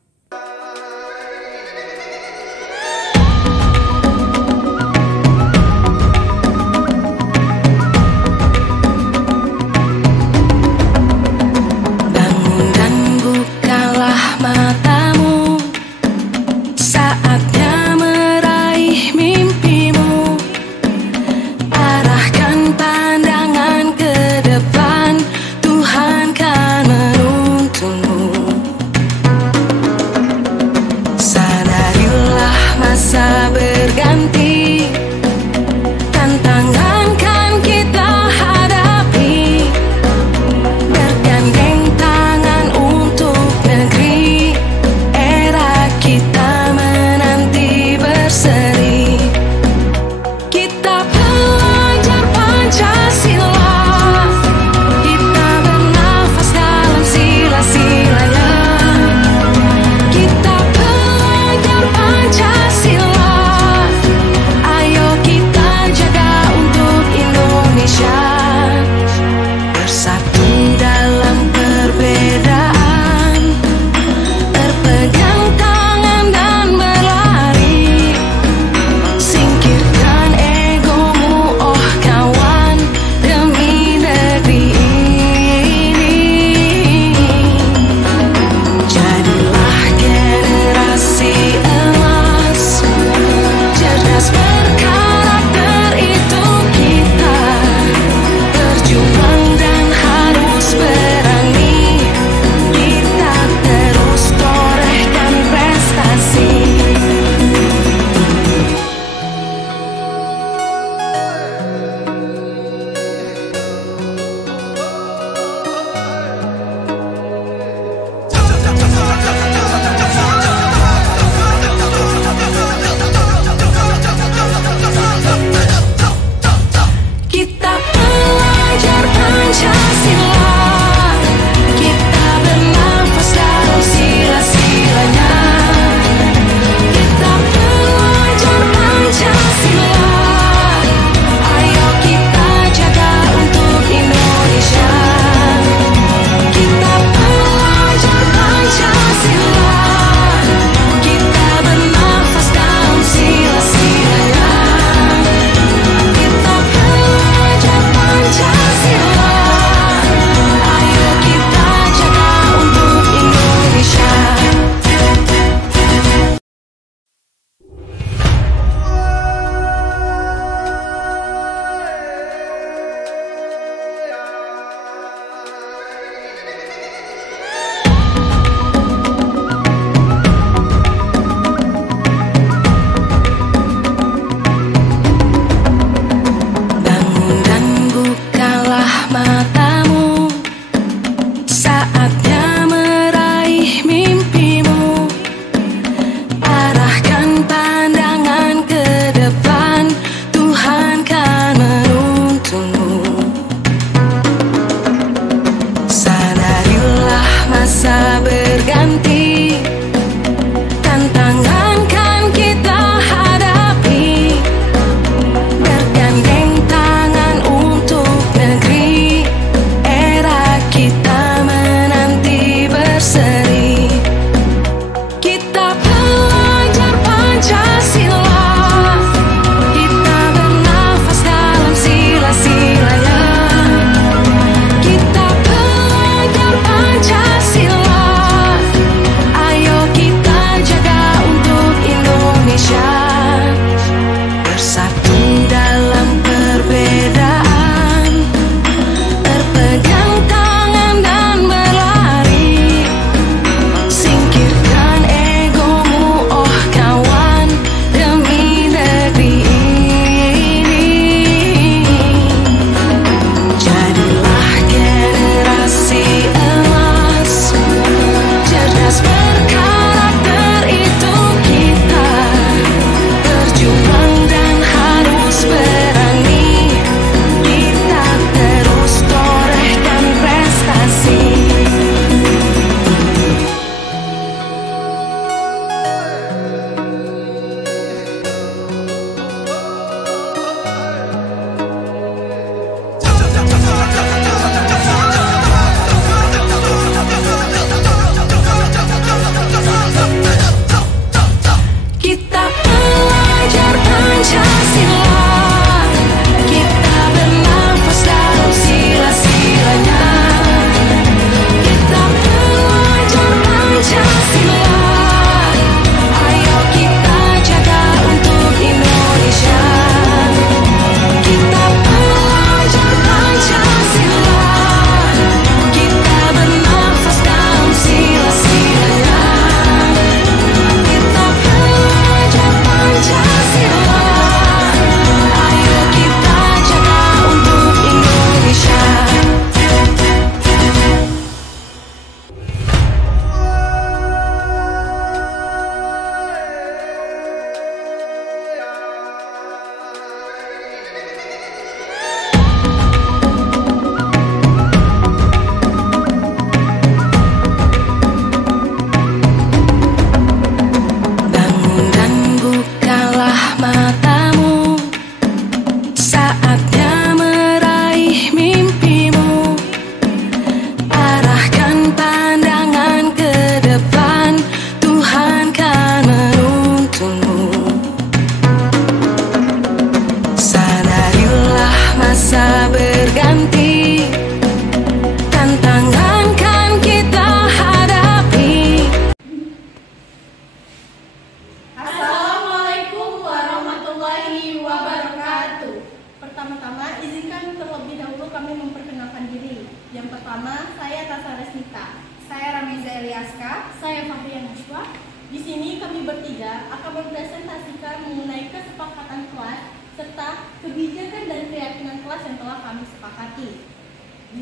kita. Saya Ramiza Eliaska, saya Fahriya Nashwa. Di sini kami bertiga akan mempresentasikan mengenai kesepakatan kelas serta kebijakan dan keyakinan kelas yang telah kami sepakati.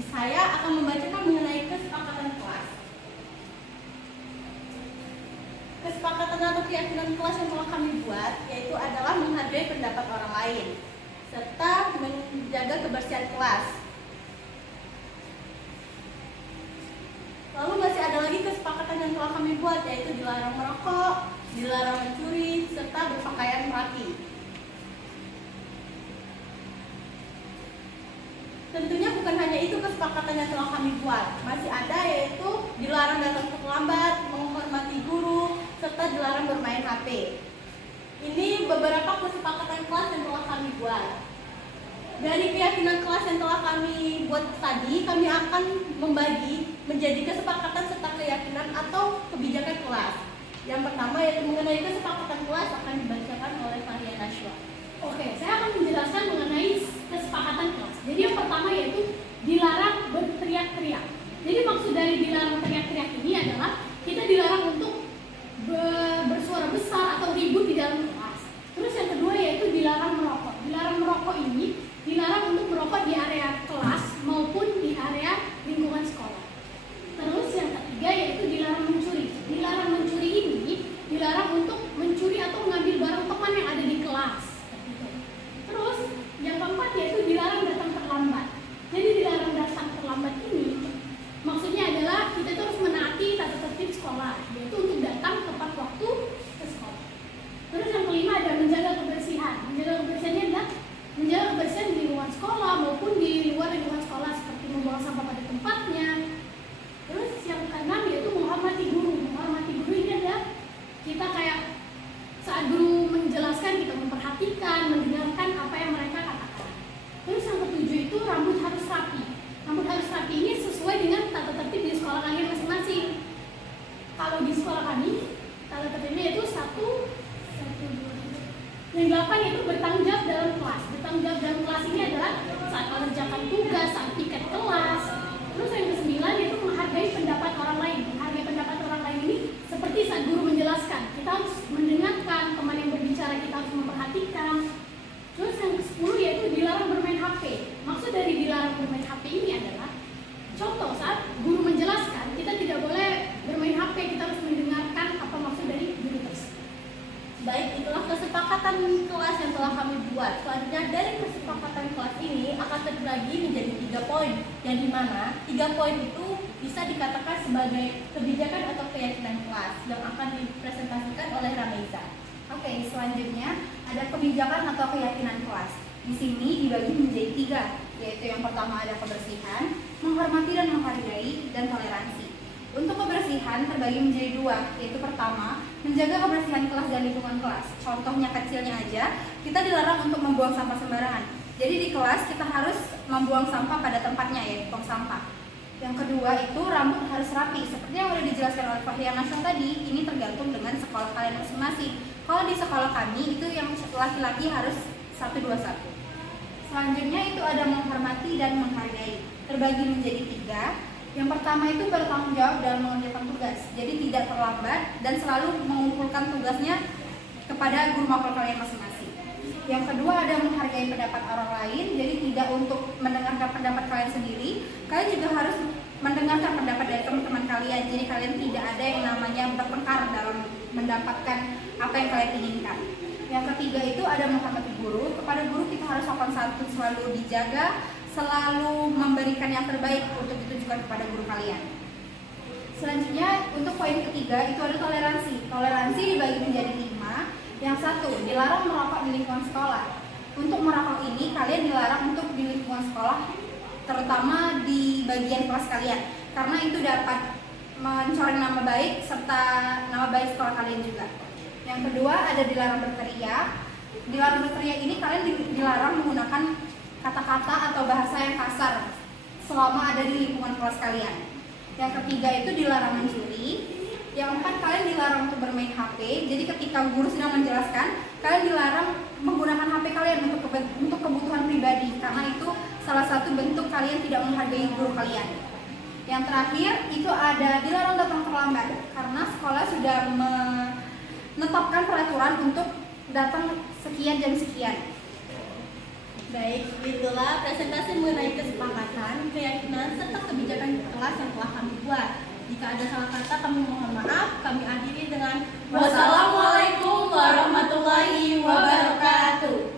Saya akan membacakan mengenai kesepakatan kelas. Kesepakatan atau keyakinan kelas yang telah kami buat yaitu adalah menghargai pendapat orang lain serta menjaga kebersihan kelas. Lalu masih ada lagi kesepakatan yang telah kami buat yaitu dilarang merokok, dilarang mencuri, serta berpakaian rapi. Tentunya bukan hanya itu kesepakatan yang telah kami buat, masih ada yaitu dilarang datang terlambat, menghormati guru, serta dilarang bermain HP. Ini beberapa kesepakatan kelas yang telah kami buat. Dari keyakinan kelas yang telah kami buat tadi, kami akan membagi menjadi kesepakatan serta keyakinan atau kebijakan kelas. Yang pertama yaitu mengenai kesepakatan kelas akan dibacakan oleh Fahriya Nashwa. Oke, saya akan menjelaskan mengenai kesepakatan kelas. Jadi yang pertama yaitu dilarang berteriak-teriak. Jadi maksud dari dilarang teriak-teriak ini adalah kita dilarang untuk bersuara besar atau ribut di dalam kelas. Terus yang kedua yaitu dilarang merokok. Dilarang merokok ini dilarang untuk merokok di area kelas maupun di area lingkungan sekolah. Terus yang ketiga yaitu dilarang mencuri. Dilarang mencuri ini dilarang untuk mencuri atau mengambil barang teman yang ada di kelas. Terus yang keempat yaitu dilarang datang terlambat. Jadi dilarang datang terlambat ini maksudnya adalah kita terus menaati tata tertib sekolah, yaitu untuk datang tepat waktu ke sekolah. Terus yang kelima ada menjaga kebersihan. Menjaga kebersihannya adalah menjaga kebersihan di lingkungan sekolah maupun di luar lingkungan sekolah seperti membuang sampah pada tempatnya. Terus yang keenam yaitu menghormati guru. Menghormati guru ini adalah kita kayak saat guru menjelaskan kita memperhatikan, mendengarkan apa yang mereka katakan. Terus yang ketujuh itu rambut harus rapi. Rambut harus rapi ini sesuai dengan tata tertib di sekolah kalian masing-masing. Kalau di sekolah kami tata tertibnya itu yang 8 itu bertanggung jawab dalam kelas. Bertanggung jawab dalam kelas ini adalah saat mengerjakan tugas, saat piket kelas. Terus yang ke-9 yaitu menghargai pendapat orang lain. Menghargai pendapat orang lain ini seperti saat guru menjelaskan, kita harus mendengarkan teman yang berbicara, kita harus memperhatikan. Terus yang ke-10 yaitu dilarang bermain HP. Maksud dari dilarang bermain HP ini adalah contoh saat guru menjelaskan, kita tidak boleh bermain HP, kita harus mendengarkan apa maksud dari guru tersebut. Baik, itulah kesepakatan kelas yang telah kami buat. Selanjutnya dari kesepakatan kelas ini akan terbagi menjadi 3 poin, yang dimana 3 poin itu bisa dikatakan sebagai kebijakan atau keyakinan kelas yang akan dipresentasikan oleh Ramiza. Oke, selanjutnya ada kebijakan atau keyakinan kelas. Di sini dibagi menjadi 3, yaitu yang pertama ada kebersihan, menghormati dan menghargai, dan toleransi. Untuk kebersihan terbagi menjadi 2, yaitu pertama, menjaga kebersihan kelas dan lingkungan kelas. Contohnya kecilnya aja, kita dilarang untuk membuang sampah sembarangan. Jadi di kelas kita harus membuang sampah pada tempatnya, yaitu tong sampah. Yang kedua itu rambut harus rapi. Seperti yang sudah dijelaskan oleh Fahriya Nashwa tadi, ini tergantung dengan sekolah kalian masing-masing. Kalau di sekolah kami itu yang laki-laki harus 121. Selanjutnya itu ada menghormati dan menghargai. Terbagi menjadi 3. Yang pertama itu bertanggung jawab dalam mengerjakan tugas. Jadi tidak terlambat dan selalu mengumpulkan tugasnya kepada guru mapel kalian masing-masing. Yang kedua ada menghargai pendapat orang lain. Jadi tidak untuk mendengarkan pendapat kalian sendiri. Kalian juga harus mendengarkan pendapat dari teman-teman kalian. Jadi kalian tidak ada yang namanya bertengkar dalam mendapatkan apa yang kalian inginkan. Yang ketiga itu ada menghormati guru. Kepada guru kita harus sopan santun, selalu dijaga, selalu memberikan yang terbaik untuk ditujukan kepada guru kalian. Selanjutnya untuk poin ketiga itu ada toleransi. Toleransi dibagi menjadi 5. Yang satu, dilarang merokok di lingkungan sekolah. Untuk merokok ini kalian dilarang untuk di lingkungan sekolah, terutama di bagian kelas kalian, karena itu dapat mencoreng nama baik serta nama baik sekolah kalian juga. Yang kedua ada dilarang berteriak. Dilarang berteriak ini kalian dilarang menggunakan kata-kata atau bahasa yang kasar selama ada di lingkungan kelas kalian. Yang ketiga itu dilarang mencuri. Yang 4 kalian dilarang untuk bermain HP. Jadi ketika guru sedang menjelaskan, kalian dilarang menggunakan HP kalian untuk kebutuhan pribadi, karena itu salah satu bentuk kalian tidak menghargai guru kalian. Yang terakhir itu ada dilarang datang terlambat karena sekolah sudah menetapkan peraturan untuk datang sekian jam sekian. Baik, itulah presentasi mengenai kesepakatan, keyakinan, serta kebijakan kelas yang telah kami buat. Jika ada salah kata, kami mohon maaf. Kami akhiri dengan wassalamualaikum warahmatullahi wabarakatuh.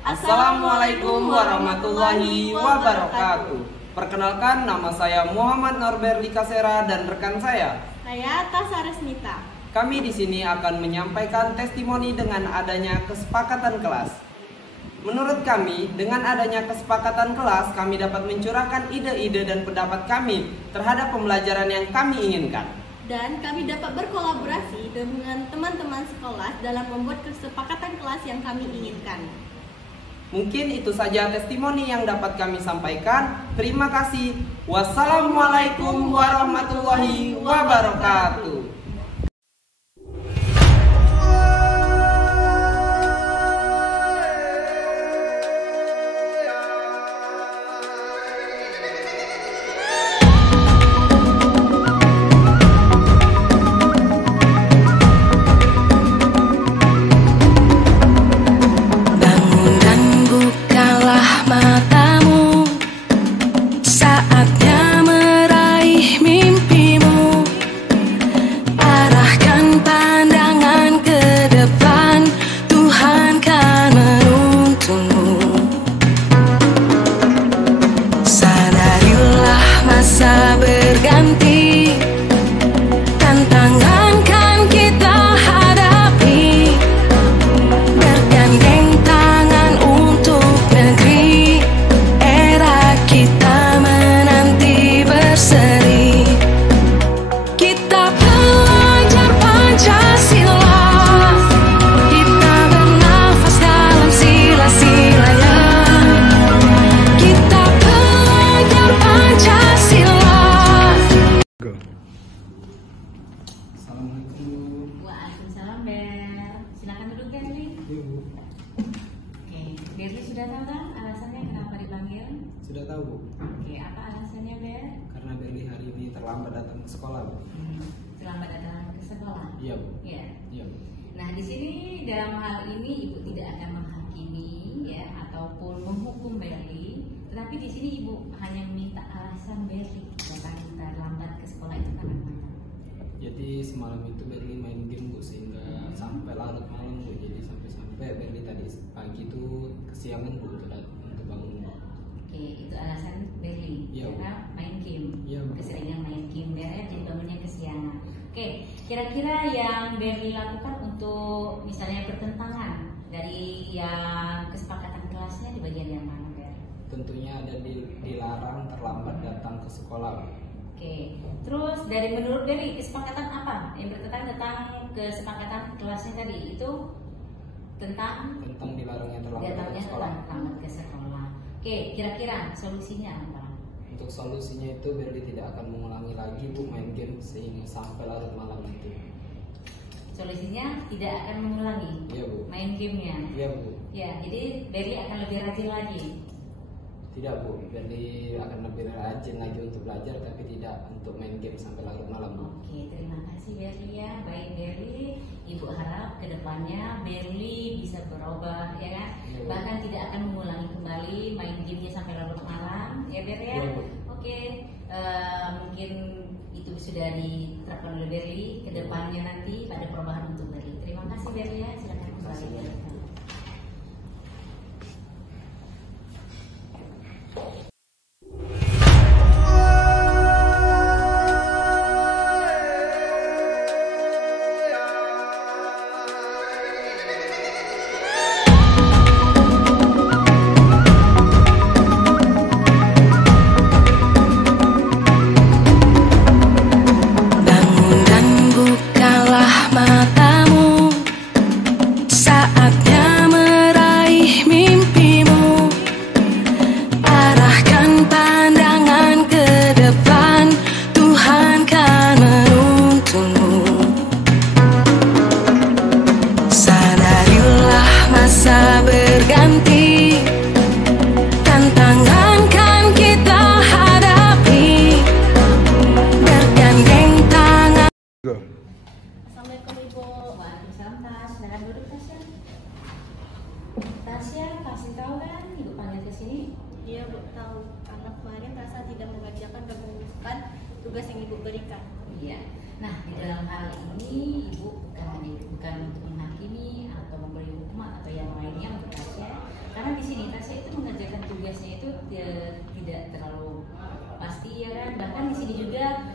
Assalamualaikum warahmatullahi wabarakatuh. Perkenalkan, nama saya Muhammad Norberli Kasera dan rekan saya Tasa Resmita. Kami di sini akan menyampaikan testimoni dengan adanya kesepakatan kelas. Menurut kami, dengan adanya kesepakatan kelas, kami dapat mencurahkan ide-ide dan pendapat kami terhadap pembelajaran yang kami inginkan. Dan kami dapat berkolaborasi dengan teman-teman sekolah dalam membuat kesepakatan kelas yang kami inginkan. Mungkin itu saja testimoni yang dapat kami sampaikan. Terima kasih. Wassalamualaikum warahmatullahi wabarakatuh. Waalaikumsalam, Ber. Silakan duduk, Berli. Oke, Berli sudah tahu kan alasannya kenapa dipanggil? Sudah tahu, Bu. Oke, apa alasannya, Ber? Karena Berli hari ini terlambat datang ke sekolah, Bu. Terlambat datang ke sekolah. Iya, Bu. Iya. Iya, Bu. Nah, di sini dalam hal ini Ibu tidak akan menghakimi ya ataupun menghukum Berli, tetapi di sini Ibu hanya meminta alasan Berli datang terlambat ke sekolah itu karena apa? Jadi semalam itu Berli main game, Bu, sehingga sampai larut malam, Bu. Jadi sampai Berli tadi pagi itu kesiangan, Bu, untuk bangun. Oke, itu alasan Berli. Iya, Bu. Karena main game. Iya, Bu. Keseringan main game Berli jadi bangunnya kesiangan. Oke, kira-kira yang Berli lakukan untuk misalnya bertentangan dari yang kesepakatan kelasnya di bagian yang mana, Ber? Tentunya ada dilarang terlambat datang ke sekolah, Bu. Oke, terus dari menurut Berli kesepakatan apa yang bertentangan tentang kesepakatan kelasnya tadi itu tentang dilarangnya terlambat datangnya ke sekolah. terlambat ke sekolah. Oke, kira-kira solusinya apa? Untuk solusinya itu Berli tidak akan mengulangi lagi, Bu, main game sehingga sampai larut malam itu. Solusinya tidak akan mengulangi. Iya, Bu. Main gamenya. Iya, Bu. Ya, jadi Berli akan lebih rajin lagi. Tidak, Bu. Berli akan lebih rajin lagi untuk belajar, tapi tidak untuk main game sampai larut malam, Bu. Oke, terima kasih Berli ya. Baik Berli, Ibu harap kedepannya Berli bisa berubah ya kan. Iya, Bu. Bahkan tidak akan mengulangi kembali main gamenya sampai larut malam ya Berli ya. Iya, Bu. Oke, mungkin itu sudah diterapkan oleh Berli. Kedepannya nanti pada perubahan untuk Berli. Terima kasih Berli ya. Silakan kembali. Bangun dan bukalah matamu, saatnya Silakan duduk Tasya. Tasya kasih tahu kan ibu panggil ke sini. Iya Bu, tahu. Karena kemarin Tasya tidak mengerjakan dan mengumpulkan tugas yang Ibu berikan. Iya. Nah, di dalam hal ini ibu bukan untuk menghakimi atau memberi hukuman atau yang lainnya untuk Tasya. Karena di sini Tasya itu mengerjakan tugasnya itu tidak terlalu pasti ya kan. Bahkan di sini juga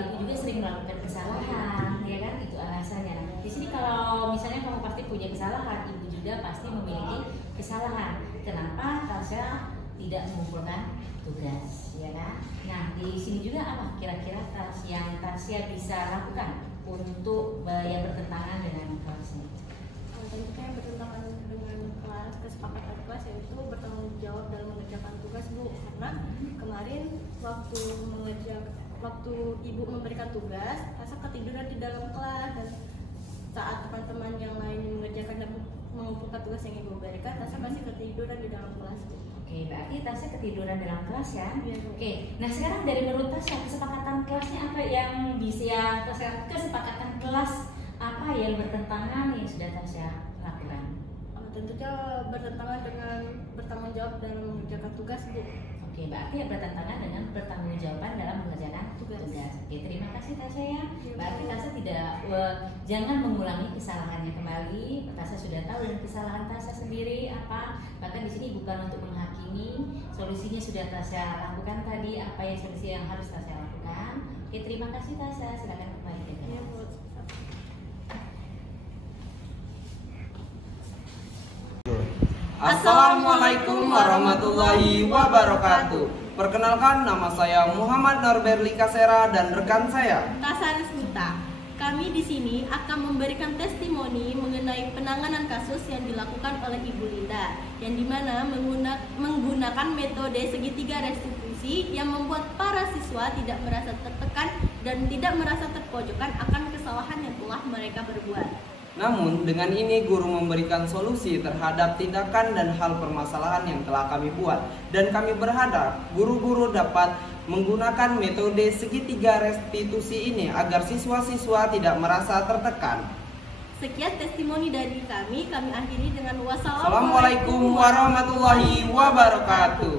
ibu juga sering melakukan kesalahan, ya kan? Itu alasannya. Nah, di sini kalau misalnya kamu pasti punya kesalahan, ibu juga pasti memiliki kesalahan. Kenapa Tasya tidak mengumpulkan tugas, ya kan? Nah, di sini juga apa kira-kira yang Tasya bisa lakukan untuk yang bertentangan dengan kelasnya? Tentunya yang bertentangan dengan kelas, kesepakatan kelas yaitu bertanggung jawab dalam mengerjakan tugas Bu. Karena kemarin waktu ibu memberikan tugas, Tasya ketiduran di dalam kelas, dan saat teman-teman yang lain mengerjakan dan mengumpulkan tugas yang ibu berikan, Tasya masih ketiduran di dalam kelas Bu. Oke, berarti Tasya ketiduran dalam kelas ya? Iya, Bu. Oke, nah sekarang dari menurut Tasya kesepakatan kelasnya apa yang bisa kesepakatan kelas apa yang bertentangan yang sudah Tasya lakukan? Tentunya bertentangan dengan bertanggung jawab dalam mengerjakan tugas Bu. Oke, berarti yang bertentangan dengan pertanggungjawaban dalam mengerjakan tugas. Oke, terima kasih Tasya ya. Berarti Tasya jangan mengulangi kesalahannya kembali. Tasya sudah tahu dan kesalahan Tasya sendiri apa. Bahkan di sini bukan untuk menghakimi. Solusinya sudah Tasya lakukan tadi. Apa yang solusi yang harus Tasya lakukan? Oke, terima kasih Tasya. Silakan kembali ke kelas. Assalamualaikum warahmatullahi wabarakatuh. Perkenalkan, nama saya Muhammad Norberli Kasera dan rekan saya Tasya Rizbuta. Kami di sini akan memberikan testimoni mengenai penanganan kasus yang dilakukan oleh Ibu Linda, yang dimana menggunakan metode segitiga restitusi yang membuat para siswa tidak merasa tertekan dan tidak merasa terpojokan akan kesalahan yang telah mereka berbuat. Namun, dengan ini guru memberikan solusi terhadap tindakan dan hal permasalahan yang telah kami buat. Dan kami berharap guru-guru dapat menggunakan metode segitiga restitusi ini agar siswa-siswa tidak merasa tertekan. Sekian testimoni dari kami akhiri dengan wassalamualaikum Assalamualaikum warahmatullahi wabarakatuh.